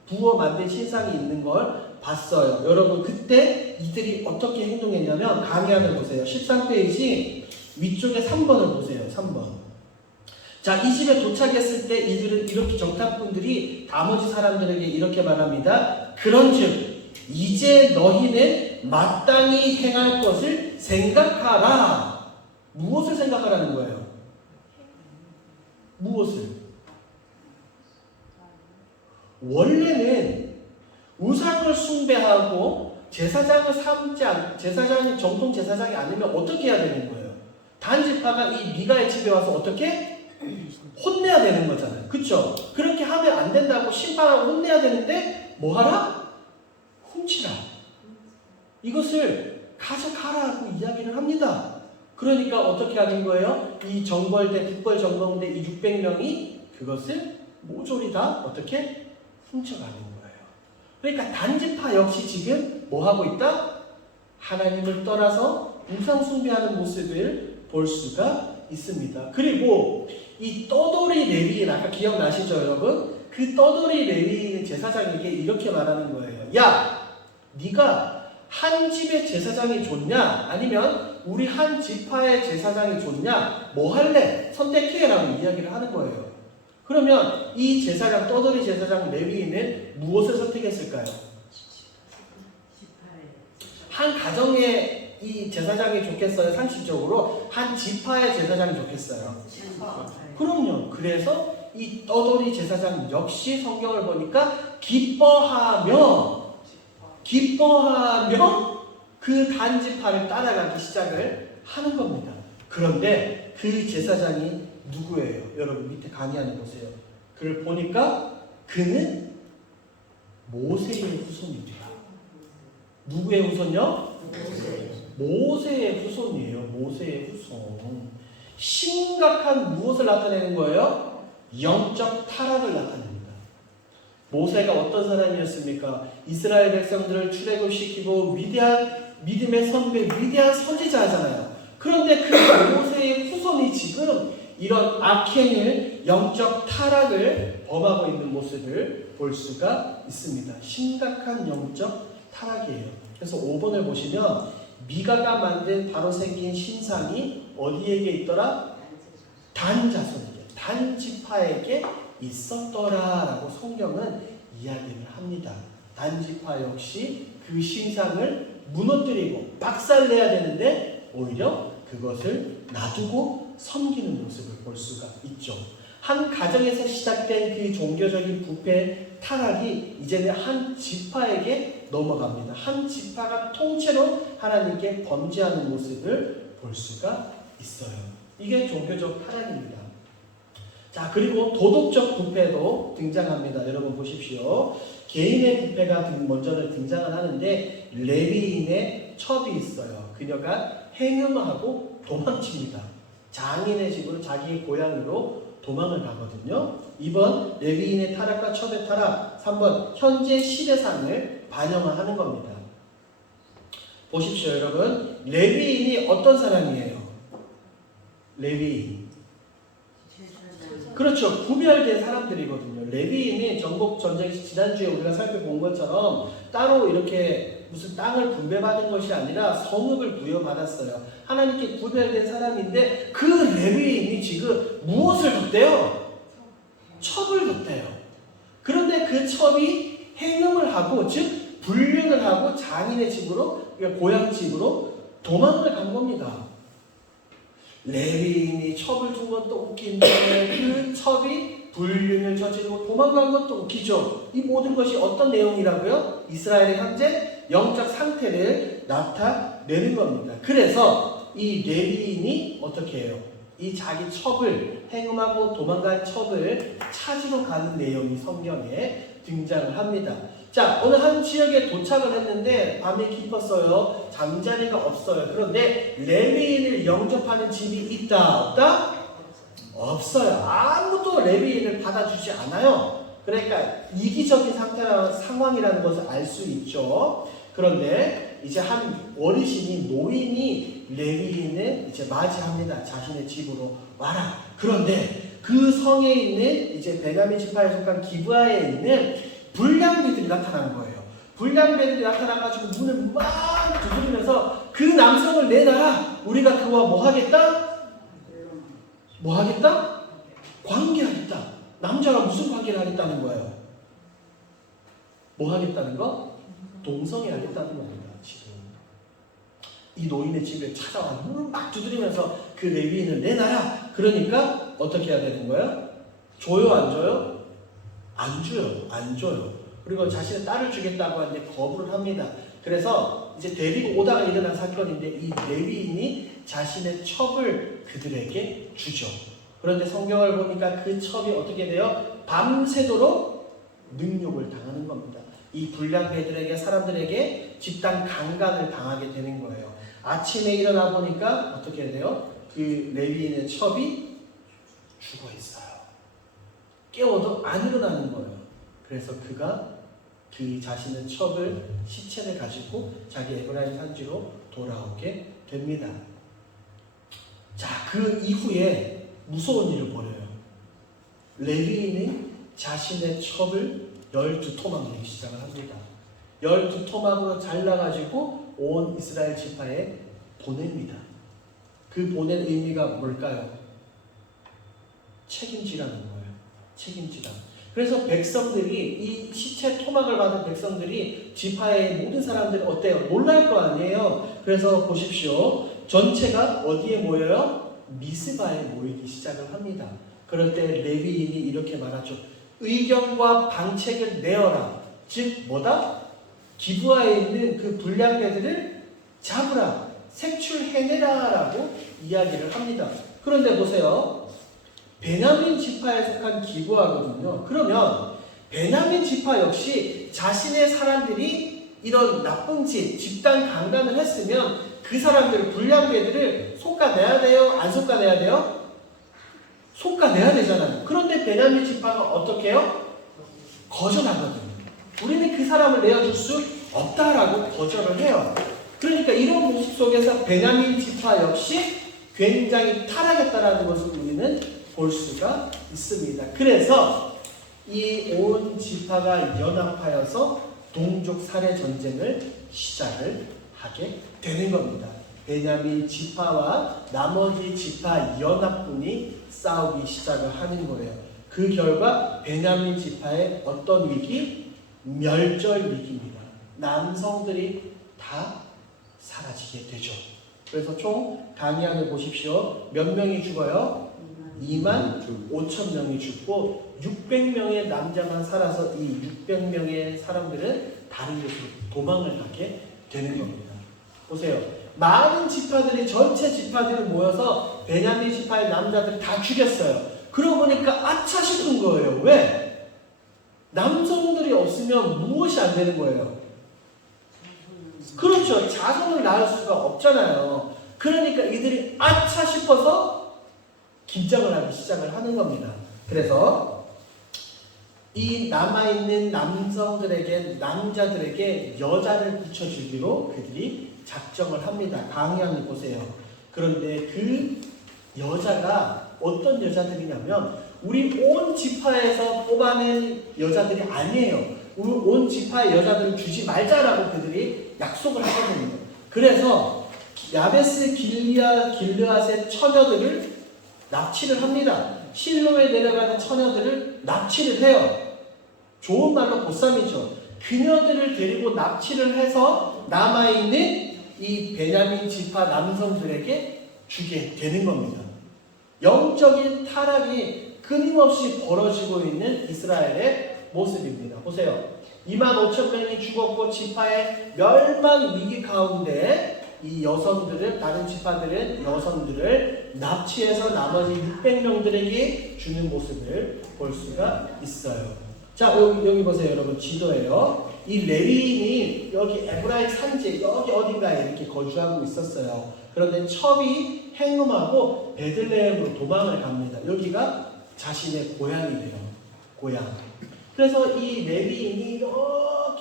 부어 만든 신상이 있는 걸 봤어요. 여러분 그때 이들이 어떻게 행동했냐면 강의안을 보세요. 13페이지 위쪽에 3번을 보세요. 3번. 자, 이 집에 도착했을 때 이들은 이렇게 정탐꾼들이 나머지 사람들에게 이렇게 말합니다. 그런즉 이제 너희는 마땅히 행할 것을 생각하라. 무엇을 생각하라는 거예요? 무엇을? 원래는 우상을 숭배하고 제사장이 정통 제사장이 아니면 어떻게 해야 되는 거예요? 단지파가 이 미가의 집에 와서 어떻게? 혼내야 되는 거잖아요. 그쵸? 그렇게 하면 안 된다고 심판하고 혼내야 되는데 뭐 하라? 훔치라. 이것을 가져가라고 이야기를 합니다. 그러니까 어떻게 하는 거예요? 이 정벌대, 북벌 정벌대 이 600명이 그것을 모조리 다 어떻게? 훔쳐가는 거예요. 그러니까 단지파 역시 지금 뭐 하고 있다? 하나님을 떠나서 우상 숭배하는 모습을 볼 수가 있습니다. 그리고 이 떠돌이 레위인 아까 기억나시죠 여러분? 그 떠돌이 레위인 제사장에게 이렇게 말하는 거예요. 야, 네가 한 집의 제사장이 좋냐? 아니면 우리 한 지파의 제사장이 좋냐? 뭐 할래? 선택해라고 이야기를 하는 거예요. 그러면 이 제사장, 떠돌이 제사장 레위인은 무엇을 선택했을까요? 한 가정의 이 제사장이 좋겠어요? 상식적으로 한 지파의 제사장이 좋겠어요? 그럼요. 그래서 이 떠돌이 제사장 역시 성경을 보니까 기뻐하며 그 단지파를 따라가기 시작을 하는 겁니다. 그런데 그 제사장이 누구예요? 여러분 밑에 강의안을 보세요. 그를 보니까 그는 모세의 후손입니다. 누구의 후손요? 모세의 후손이에요. 모세의 후손. 심각한 무엇을 나타내는 거예요? 영적 타락을 나타냅니다. 모세가 어떤 사람이었습니까? 이스라엘 백성들을 출애굽시키고 위대한 믿음의 선배, 위대한 선지자잖아요. 그런데 그 모세의 후손이 지금 이런 악행을, 영적 타락을 범하고 있는 모습을 볼 수가 있습니다. 심각한 영적 타락이에요. 그래서 5번을 보시면 미가가 만든 바로 생긴 신상이 어디에게 있더라? 단자손에게, 단지파에게 있었더라라고 성경은 이야기를 합니다. 단지파 역시 그 신상을 무너뜨리고 박살내야 되는데 오히려 그것을 놔두고 섬기는 모습을 볼 수가 있죠. 한 가정에서 시작된 그 종교적인 부패 타락이 이제는 한 지파에게 넘어갑니다. 한 지파가 통째로 하나님께 범죄하는 모습을 볼 수가 있어요. 이게 종교적 타락입니다. 자, 그리고 도덕적 부패도 등장합니다. 여러분 보십시오. 개인의 부패가 먼저 등장을 하는데 레위인의 첩이 있어요. 그녀가 행음하고 도망칩니다. 장인의 집으로 자기의 고향으로 도망을 가거든요. 2번 레위인의 타락과 첩의 타락. 3번 현재 시대상을 반영하는 겁니다. 보십시오 여러분. 레위인이 어떤 사람이에요? 레위인. 그렇죠. 구별된 사람들이거든요. 레위인이 전국전쟁 지난주에 우리가 살펴본 것처럼 따로 이렇게 무슨 땅을 분배받은 것이 아니라 성읍을 부여받았어요. 하나님께 구별된 사람인데 그 레위인이 지금 무엇을 뒀대요? 첩을 뒀대요. 그런데 그 첩이 행음을 하고 즉 불륜을 하고 장인의 집으로 그러니까 고향 집으로 도망을 간 겁니다. 레위인이 첩을 둔 것도 웃긴데 그 첩이 불륜을 저지르고 도망간 것도 웃기죠. 이 모든 것이 어떤 내용이라고요? 이스라엘의 현재 영적 상태를 나타내는 겁니다. 그래서 이 레위인이 어떻게 해요? 이 자기 첩을 행음하고 도망간 첩을 찾으러 가는 내용이 성경에 등장을 합니다. 자, 어느 한 지역에 도착을 했는데 밤이 깊었어요. 잠자리가 없어요. 그런데 레위인을 영접하는 집이 있다? 없다? 없어요. 아무도 레위인을 받아주지 않아요. 그러니까 이기적인 상황이라는 것을 알 수 있죠. 그런데 이제 한 어르신이 노인이 레위인을 이제 맞이합니다. 자신의 집으로 와라. 그런데 그 성에 있는 이제 베냐민 지파에 속한 기브아에 있는 불량배들이 나타난 거예요. 불량배들이 나타나가지고 문을 막 두드리면서 그 남성을 내놔라. 우리가 그와 뭐 하겠다? 뭐 하겠다? 관계하겠다. 남자랑 무슨 관계를 하겠다는 거예요? 뭐 하겠다는 거? 동성애 하겠다는 겁니다. 지금 이 노인의 집에 찾아와 문을 막 두드리면서 그 레위인을 내놔라. 그러니까 어떻게 해야 되는 거예요? 줘요, 안 줘요? 안 줘요, 안 줘요. 그리고 자신의 딸을 주겠다고 하는데 거부를 합니다. 그래서 이제 데리고 오다가 일어난 사건인데 이 레위인이 자신의 첩을 그들에게 주죠. 그런데 성경을 보니까 그 첩이 어떻게 돼요? 밤새도록 능욕을 당하는 겁니다. 이 불량배들에게, 사람들에게 집단 강간을 당하게 되는 거예요. 아침에 일어나 보니까 어떻게 돼요? 그 레위인의 첩이 죽어 있어요. 깨워도 안 일어나는 거예요. 그래서 그가 그 자신의 첩을, 시체를 가지고 자기 에브라임 산지로 돌아오게 됩니다. 자, 그 이후에 무서운 일을 벌여요. 레위인이 자신의 첩을 12토막 내기 시작을 합니다. 12토막으로 잘라가지고 온 이스라엘 지파에 보냅니다. 그 보낸 의미가 뭘까요? 책임지라는 거예요. 책임지라. 그래서 백성들이, 이 시체 토막을 받은 백성들이 지파의 모든 사람들이 어때요? 놀랄 거 아니에요. 그래서 보십시오. 전체가 어디에 모여요? 미스바에 모이기 시작을 합니다. 그럴 때 레위인이 이렇게 말하죠. 의견과 방책을 내어라. 즉 뭐다? 기브아에 있는 그 불량배들을 잡으라. 색출해내라 라고 이야기를 합니다. 그런데 보세요. 베냐민 지파에 속한 기브아거든요. 그러면 베냐민 지파 역시 자신의 사람들이 이런 나쁜 짓, 집단 강간을 했으면 그 사람들, 불량배들을 솎아내야 돼요? 안 솎아내야 돼요? 솎아내야 되잖아요. 그런데 베냐민 지파가 어떻게 해요? 거절하거든요. 우리는 그 사람을 내어줄 수 없다라고 거절을 해요. 그러니까 이런 모습 속에서 베냐민 지파 역시 굉장히 타락했다라는 것을 우리는 볼 수가 있습니다. 그래서 이 온 지파가 연합하여서 동족 살해 전쟁을 시작을 하게 되는 겁니다. 베냐민 지파와 나머지 지파 연합군이 싸우기 시작을 하는 거예요. 그 결과 베냐민 지파의 어떤 위기? 멸절 위기입니다. 남성들이 다 사라지게 되죠. 그래서 총 강의안을 보십시오. 몇 명이 죽어요? 25,000명이 죽고 600명의 남자만 살아서 이 600명의 사람들은 다른 곳으로 도망을 가게 되는 겁니다. 보세요. 많은 지파들이, 전체 지파들이 모여서 베냐민 지파의 남자들 다 죽였어요. 그러고 보니까 아차 싶은 거예요. 왜? 남성들이 없으면 무엇이 안 되는 거예요? 그렇죠. 자손을 낳을 수가 없잖아요. 그러니까 이들이 아차 싶어서 긴장을 하기 시작을 하는 겁니다. 그래서 이 남아있는 남성들에게, 남자들에게 여자를 붙여주기로 그들이 작정을 합니다. 강의안을 보세요. 그런데 그 여자가 어떤 여자들이냐면 우리 온 지파에서 뽑아낸 여자들이 아니에요. 우리 온 지파의 여자들을 주지 말자라고 그들이 약속을 하거든요. 그래서 야베스 길르앗의 처녀들을 납치를 합니다. 실로에 내려가는 처녀들을 납치를 해요. 좋은 말로 보쌈이죠. 그녀들을 데리고 납치를 해서 남아있는 이 베냐민 지파 남성들에게 주게 되는 겁니다. 영적인 타락이 끊임없이 벌어지고 있는 이스라엘의 모습입니다. 보세요. 25,000명이 죽었고 지파의 멸망 위기 가운데 이 여성들을, 다른 지파들은 여성들을 납치해서 나머지 600명들에게 주는 모습을 볼 수가 있어요. 자, 여기 보세요. 여러분, 지도예요. 이 레위인이 여기 에브라임 산지 여기 어딘가에 이렇게 거주하고 있었어요. 그런데 첩이 행음하고 베들레헴으로 도망을 갑니다. 여기가 자신의 고향이래요. 고향. 그래서 이 레위인이 이렇게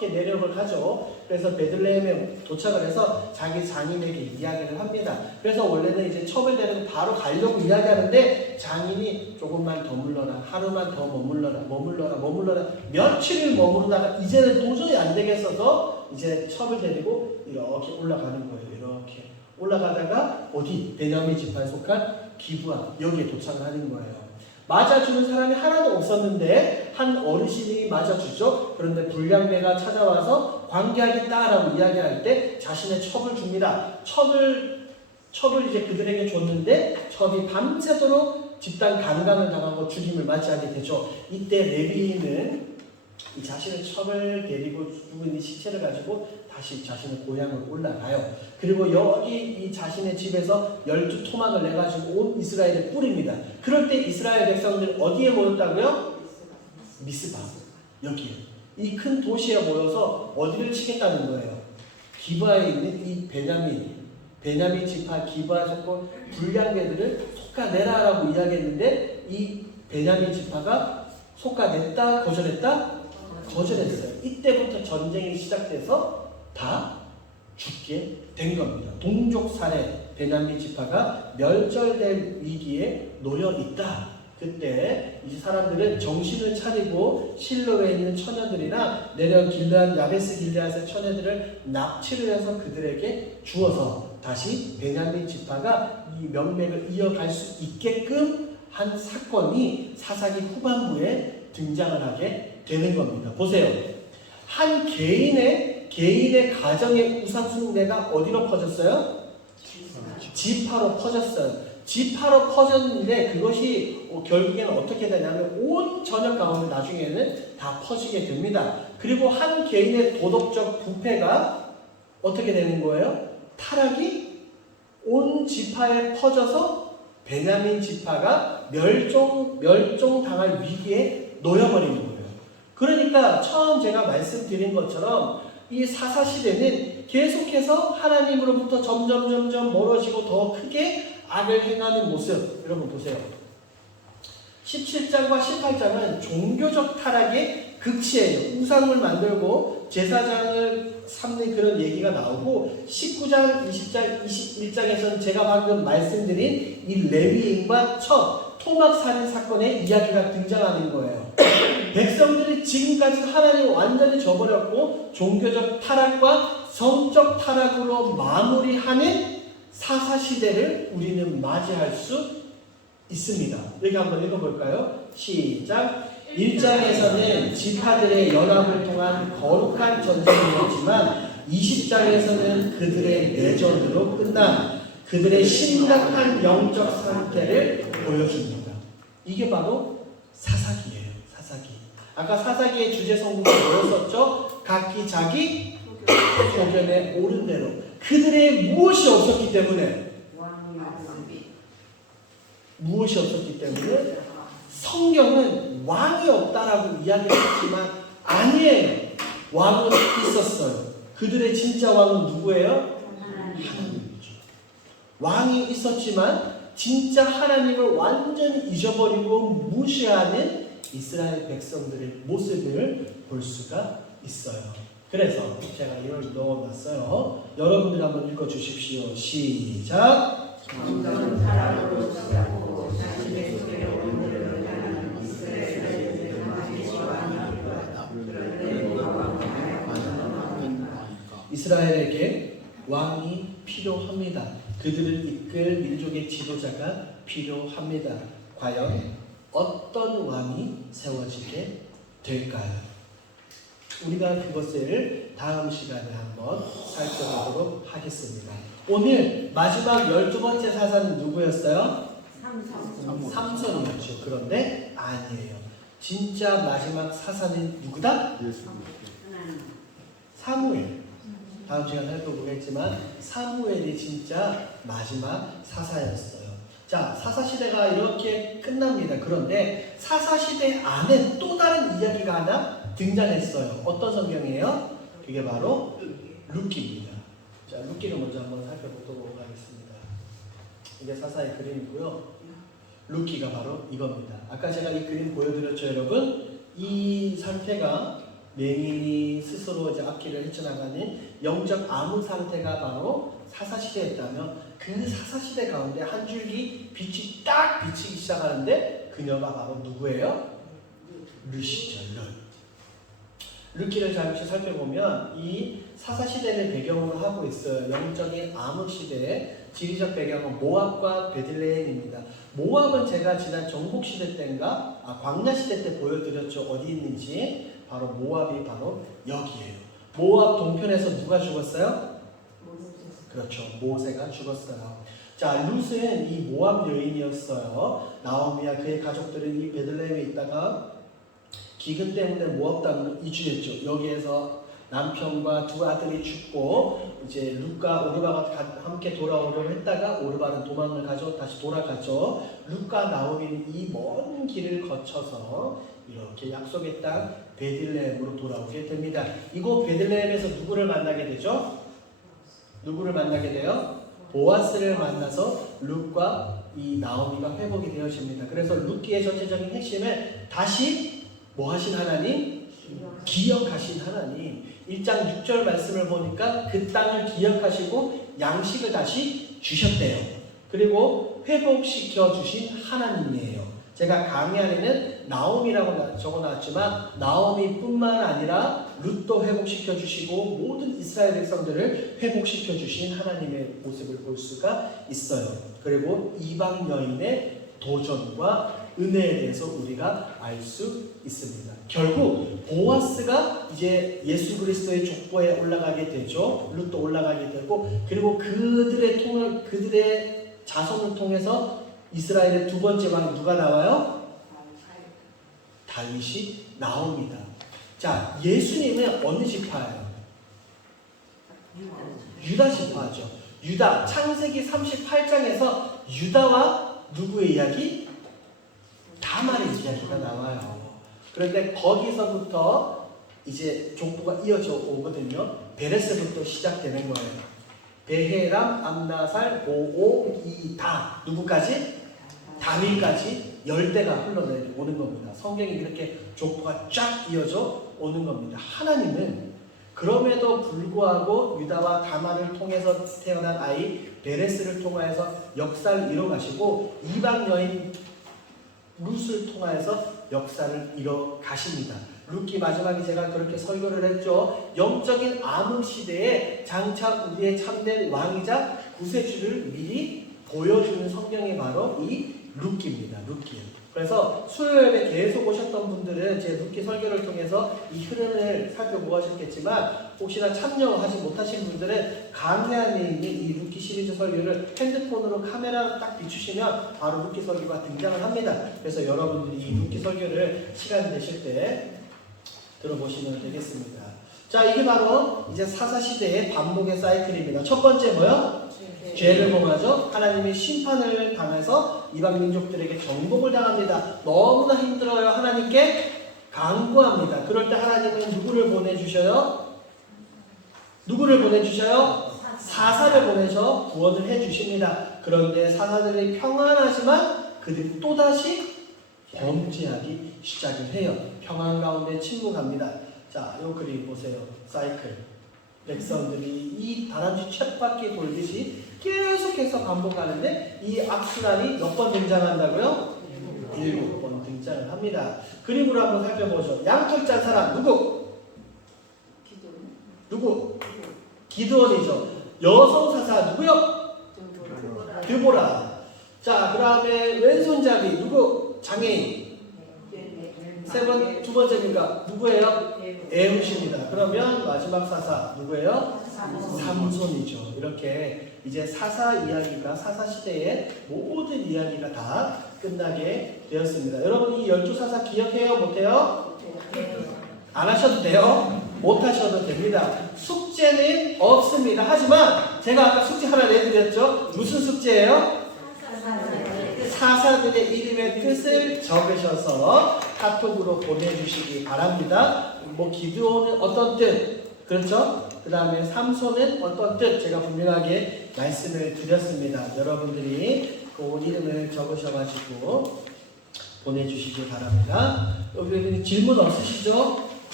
이렇게 내력을 하죠. 그래서 베들레헴에 도착을 해서 자기 장인에게 이야기를 합니다. 그래서 원래는 이제 첩을 데리고 바로 가려고 이야기하는데 장인이 조금만 더 물러라, 하루만 더 머물러라 며칠을 머무르다가 이제는 도저히 안 되겠어서 이제 첩을 데리고 이렇게 올라가는 거예요. 이렇게 올라가다가 어디? 베냐민 지파에 속한 기브아 여기에 도착을 하는 거예요. 맞아주는 사람이 하나도 없었는데 한 어르신이 맞아주죠. 그런데 불량배가 찾아와서 관계하겠다라고 이야기할 때 자신의 첩을 줍니다. 첩을 이제 그들에게 줬는데 첩이 밤새도록 집단 간강을 당하고 죽임을 맞이하게 되죠. 이때 레위인은 이 자신의 첩을 데리고 죽은 이 시체를 가지고 다시 자신의 고향으로 올라가요. 그리고 여기 이 자신의 집에서 12토막을 내가지고 온 이스라엘에 뿌립니다. 그럴 때 이스라엘 백성들이 어디에 모였다고요? 미스바. 여기에. 이 큰 도시에 모여서 어디를 치겠다는 거예요? 기브아에 있는 이 베냐민 지파 기브아 속한 불량배들을 솎아내라라고 이야기했는데 이 베냐민 지파가 솎아냈다? 거절했다? 거절했어요. 이때부터 전쟁이 시작돼서 다 죽게 된 겁니다. 동족 살해, 베냐민 지파가 멸절될 위기에 놓여 있다. 그때 이 사람들은 정신을 차리고 실로에 있는 처녀들이나 내려 길르앗 야베스 길르앗의 처녀들을 납치를 해서 그들에게 주어서 다시 베냐민 지파가 이 명맥을 이어갈 수 있게끔 한 사건이 사사기 후반부에 등장을 하게 되는 겁니다. 보세요. 한 개인의 가정의 우상숭배가 어디로 퍼졌어요? 지파로 퍼졌어요. 지파로 퍼졌는데 그것이 결국에는 어떻게 되냐면 온 전역 가운데 나중에는 다 퍼지게 됩니다. 그리고 한 개인의 도덕적 부패가 어떻게 되는 거예요? 타락이 온 지파에 퍼져서 베냐민 지파가 멸종당할 위기에 놓여버린 거예요. 그러니까 처음 제가 말씀드린 것처럼 이 사사시대는 계속해서 하나님으로부터 점점 멀어지고 더 크게 악을 행하는 모습. 여러분 보세요. 17장과 18장은 종교적 타락의 극치예요. 우상을 만들고 제사장을 삼는 그런 얘기가 나오고 19장, 20장, 21장에서는 제가 방금 말씀드린 이 레위인과 첫 토막살인 사건의 이야기가 등장하는 거예요. 백성들이 지금까지 하나님을 완전히 저버렸고 종교적 타락과 성적 타락으로 마무리하는 사사시대를 우리는 맞이할 수 있습니다. 여기 한번 읽어볼까요? 시작! 1장에서는 지파들의 연합을 통한 거룩한 전쟁이었지만 20장에서는 그들의 내전으로 끝난 그들의 심각한 영적 상태를 보여줍니다. 이게 바로 사사기예요. 사사기. 아까 사사기의 주제 성구가 뭐였었죠? 각기 자기 소견에 옳은 대로. 그들의 무엇이 없었기 때문에 성경은 왕이 없다라고 이야기했지만 아니에요. 왕은 있었어요. 그들의 진짜 왕은 누구예요? 하나님이죠. 왕이 있었지만 진짜 하나님을 완전히 잊어버리고 무시하는 이스라엘 백성들의 모습을 볼 수가 있어요. 그래서 제가 이걸 넣어놨어요. 여러분들 한번 읽어주십시오. 시작! 정전 사랑으로 시작하고 자신의 속에 오늘을 향하는 이스라엘의 이스라엘에게 왕이 필요합니다. 그들을 이끌 민족의 지도자가 필요합니다. 과연 어떤 왕이 세워지게 될까요? 우리가 그것을 다음 시간에 한번 살펴보도록 하겠습니다. 오늘 마지막 12번째 사사는 누구였어요? 삼손이었죠. 그런데 아니에요. 진짜 마지막 사사는 누구다? 사무엘. 다음 시간에 살펴보겠지만 사무엘이 진짜 마지막 사사였어요. 자, 사사시대가 이렇게 끝납니다. 그런데 사사시대 안에 또 다른 이야기가 하나 등장했어요. 어떤 성경이에요? 그게 바로 룻기입니다. 자, 룻기를 먼저 한번 살펴보도록 하겠습니다. 이게 사사의 그림이고요. 룻기가 바로 이겁니다. 아까 제가 이 그림 보여드렸죠, 여러분? 이 상태가 맹인이 스스로 이제 앞길을 헤쳐나가는 영적 암흑 상태가 바로 사사시대였다면 그 사사시대 가운데 한 줄기 빛이 딱 비치기 시작하는데 그녀가 바로 누구예요? 룻이죠. 룻기를 잠시 살펴보면 이 사사시대를 배경으로 하고 있어요. 영적인 암흑시대의 지리적 배경은 모압과 베들레헴입니다. 모압은 제가 지난 정복시대 때인가 광야시대 때 보여드렸죠. 어디 있는지. 바로 모압이 바로 여기에요. 모압 동편에서 누가 죽었어요? 그렇죠. 모세가 죽었어요. 자, 룻은 이 모압 여인이었어요. 나오미와 그의 가족들은 이 베들레헴에 있다가 기근 때문에 모압 땅으로 이주했죠. 여기에서 남편과 두 아들이 죽고 이제 룻과 오르바가 함께 돌아오려고 했다가 오르바는 도망을 가죠. 다시 돌아가죠. 룻과 나오미는 이 먼 길을 거쳐서 이렇게 약속의 땅 베들레헴으로 돌아오게 됩니다. 이곳 베들레헴에서 누구를 만나게 되죠? 누구를 만나게 돼요? 보아스를 만나서 룻과 이 나오미가 회복이 되어집니다. 그래서 룻기의 전체적인 핵심은 다시 뭐 하신 하나님? 기억하신 하나님. 1장 6절 말씀을 보니까 그 땅을 기억하시고 양식을 다시 주셨대요. 그리고 회복시켜 주신 하나님이에요. 제가 강의 안에는 나오미라고 적어놨지만 나오미뿐만 아니라 룻도 회복시켜 주시고 모든 이스라엘 백성들을 회복시켜 주신 하나님의 모습을 볼 수가 있어요. 그리고 이방 여인의 도전과 은혜에 대해서 우리가 알 수 있습니다. 결국 보아스가 이제 예수 그리스도의 족보에 올라가게 되죠. 룻도 올라가게 되고 그리고 그들의 자손을 통해서 이스라엘의 두 번째 왕 누가 나와요? 다윗이 나옵니다. 자, 예수님은 어느 지파예요? 유다 지파죠. 유다, 창세기 38장에서 유다와 누구의 이야기? 다말의 이야기가 나와요. 그런데 거기서부터 이제 족보가 이어져 오거든요. 베레스부터 시작되는 거예요. 베헤람, 암나살, 오오, 이다 누구까지? 다윗까지 열대가 흘러오는 겁니다. 성경이 이렇게 족보가 쫙 이어져 오는 겁니다. 하나님은 그럼에도 불구하고 유다와 다말을 통해서 태어난 아이 베레스를 통하여서 역사를 이뤄가시고 이방 여인 룻을 통하여서 역사를 이뤄가십니다. 룻기 마지막에 제가 그렇게 설교를 했죠. 영적인 암흑 시대에 장차 우리의 참된 왕이자 구세주를 미리 보여주는 성경이 바로 이 룻기입니다. 룻기. 그래서 수요일에 계속 오셨던 분들은 제 룻기 설교를 통해서 이 흐름을 살펴보셨겠지만 혹시나 참여하지 못하신 분들은 강의 안에 있는 이 룻기 시리즈 설교를 핸드폰으로 카메라로 딱 비추시면 바로 룻기 설교가 등장을 합니다. 그래서 여러분들이 이 룻기 설교를 시간 되실 때 들어보시면 되겠습니다. 자, 이게 바로 이제 사사시대의 반복의 사이클입니다. 첫 번째 뭐요? 죄를 범하죠. 하나님의 심판을 당해서 이방 민족들에게 정복을 당합니다. 너무나 힘들어요. 하나님께 간구합니다. 그럴 때 하나님은 누구를 보내주셔요? 누구를 보내주셔요? 사사를 보내셔 구원을 해주십니다. 그런데 사사들이 평안하지만 그들이 또다시 범죄하기 시작을 해요. 평안 가운데 침묵합니다. 자, 요 그림 보세요. 사이클. 백성들이 이 다람쥐 쳇바퀴 돌듯이 계속해서 반복하는데 이 악순환이 몇 번 등장한다고요? 7번 등장을 합니다. 그림으로 한번 살펴보죠. 양털 짠 사람 누구? 누구? 기드온이죠. 여성 사사 누구요? 드보라. 자, 그 다음에 왼손잡이 누구? 장애인. 두 번째입니까? 누구예요? 에훗입니다. 그러면 마지막 사사 누구예요? 삼손이죠. 이렇게 이제 사사 이야기가 사사 시대의 모든 이야기가 다 끝나게 되었습니다. 여러분 이 12사사 기억해요? 못해요? 안 하셔도 돼요? 못 하셔도 됩니다. 숙제는 없습니다. 하지만 제가 아까 숙제 하나 내드렸죠? 무슨 숙제예요? 사사들의 이름의 뜻을 적으셔서 카톡으로 보내주시기 바랍니다. 뭐 기드온은 어떤 뜻, 그렇죠? 그 다음에 삼손은 어떤 뜻 제가 분명하게 말씀을 드렸습니다. 여러분들이 그 이름을 적으셔가지고 보내주시기 바랍니다. 여기 질문 없으시죠?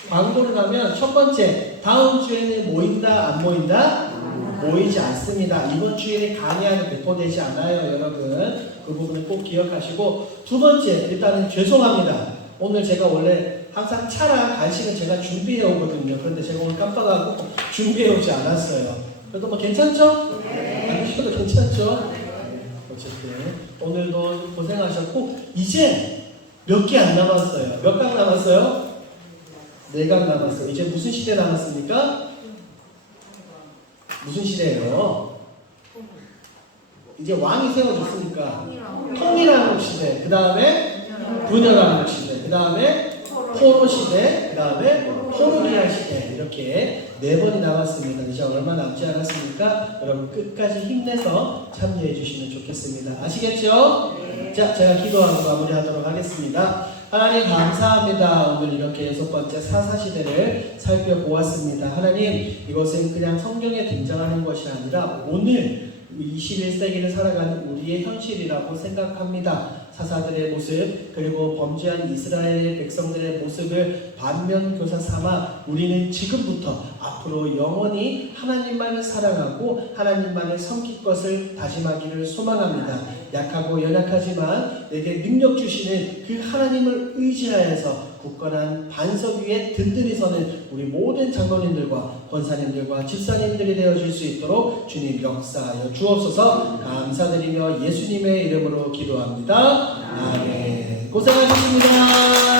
광고를 하면 첫 번째, 다음 주에는 모인다 안 모인다? 모이지 않습니다. 이번 주에는 강의안이 배포되지 않아요, 여러분. 그 부분을 꼭 기억하시고, 두 번째, 일단은 죄송합니다. 오늘 제가 원래 항상 차랑 간식은 제가 준비해 오거든요. 그런데 제가 오늘 깜빡하고 준비해 오지 않았어요. 그래도 뭐 괜찮죠? 안 드셔도 괜찮죠? 어쨌든 오늘도 고생하셨고, 이제 몇 개 안 남았어요. 몇 강 남았어요? 4강 남았어요. 이제 무슨 시대 남았습니까? 무슨 시대예요? 이제 왕이 세워졌으니까 통일한국 시대, 그 다음에 분열한국 시대, 그 다음에 포로 시대, 그 다음에 포르기아 시대, 이렇게 4번이 남았습니다. 이제 얼마 남지 않았으니까 여러분 끝까지 힘내서 참여해 주시면 좋겠습니다. 아시겠죠? 자, 제가 기도하고 마무리하도록 하겠습니다. 하나님 감사합니다. 오늘 이렇게 6번째 사사시대를 살펴보았습니다. 하나님, 이것은 그냥 성경에 등장하는 것이 아니라 오늘 21세기를 살아가는 우리의 현실이라고 생각합니다. 사사들의 모습, 그리고 범죄한 이스라엘 백성들의 모습을 반면교사 삼아 우리는 지금부터 앞으로 영원히 하나님만을 사랑하고 하나님만을 섬길 것을 다짐하기를 소망합니다. 약하고 연약하지만 내게 능력 주시는 그 하나님을 의지하여서 굳건한 반석 위에 든든히 서는 우리 모든 장로님들과 권사님들과 집사님들이 되어줄 수 있도록 주님 역사하여 주옵소서. 감사드리며 예수님의 이름으로 기도합니다. 아멘. 고생하셨습니다.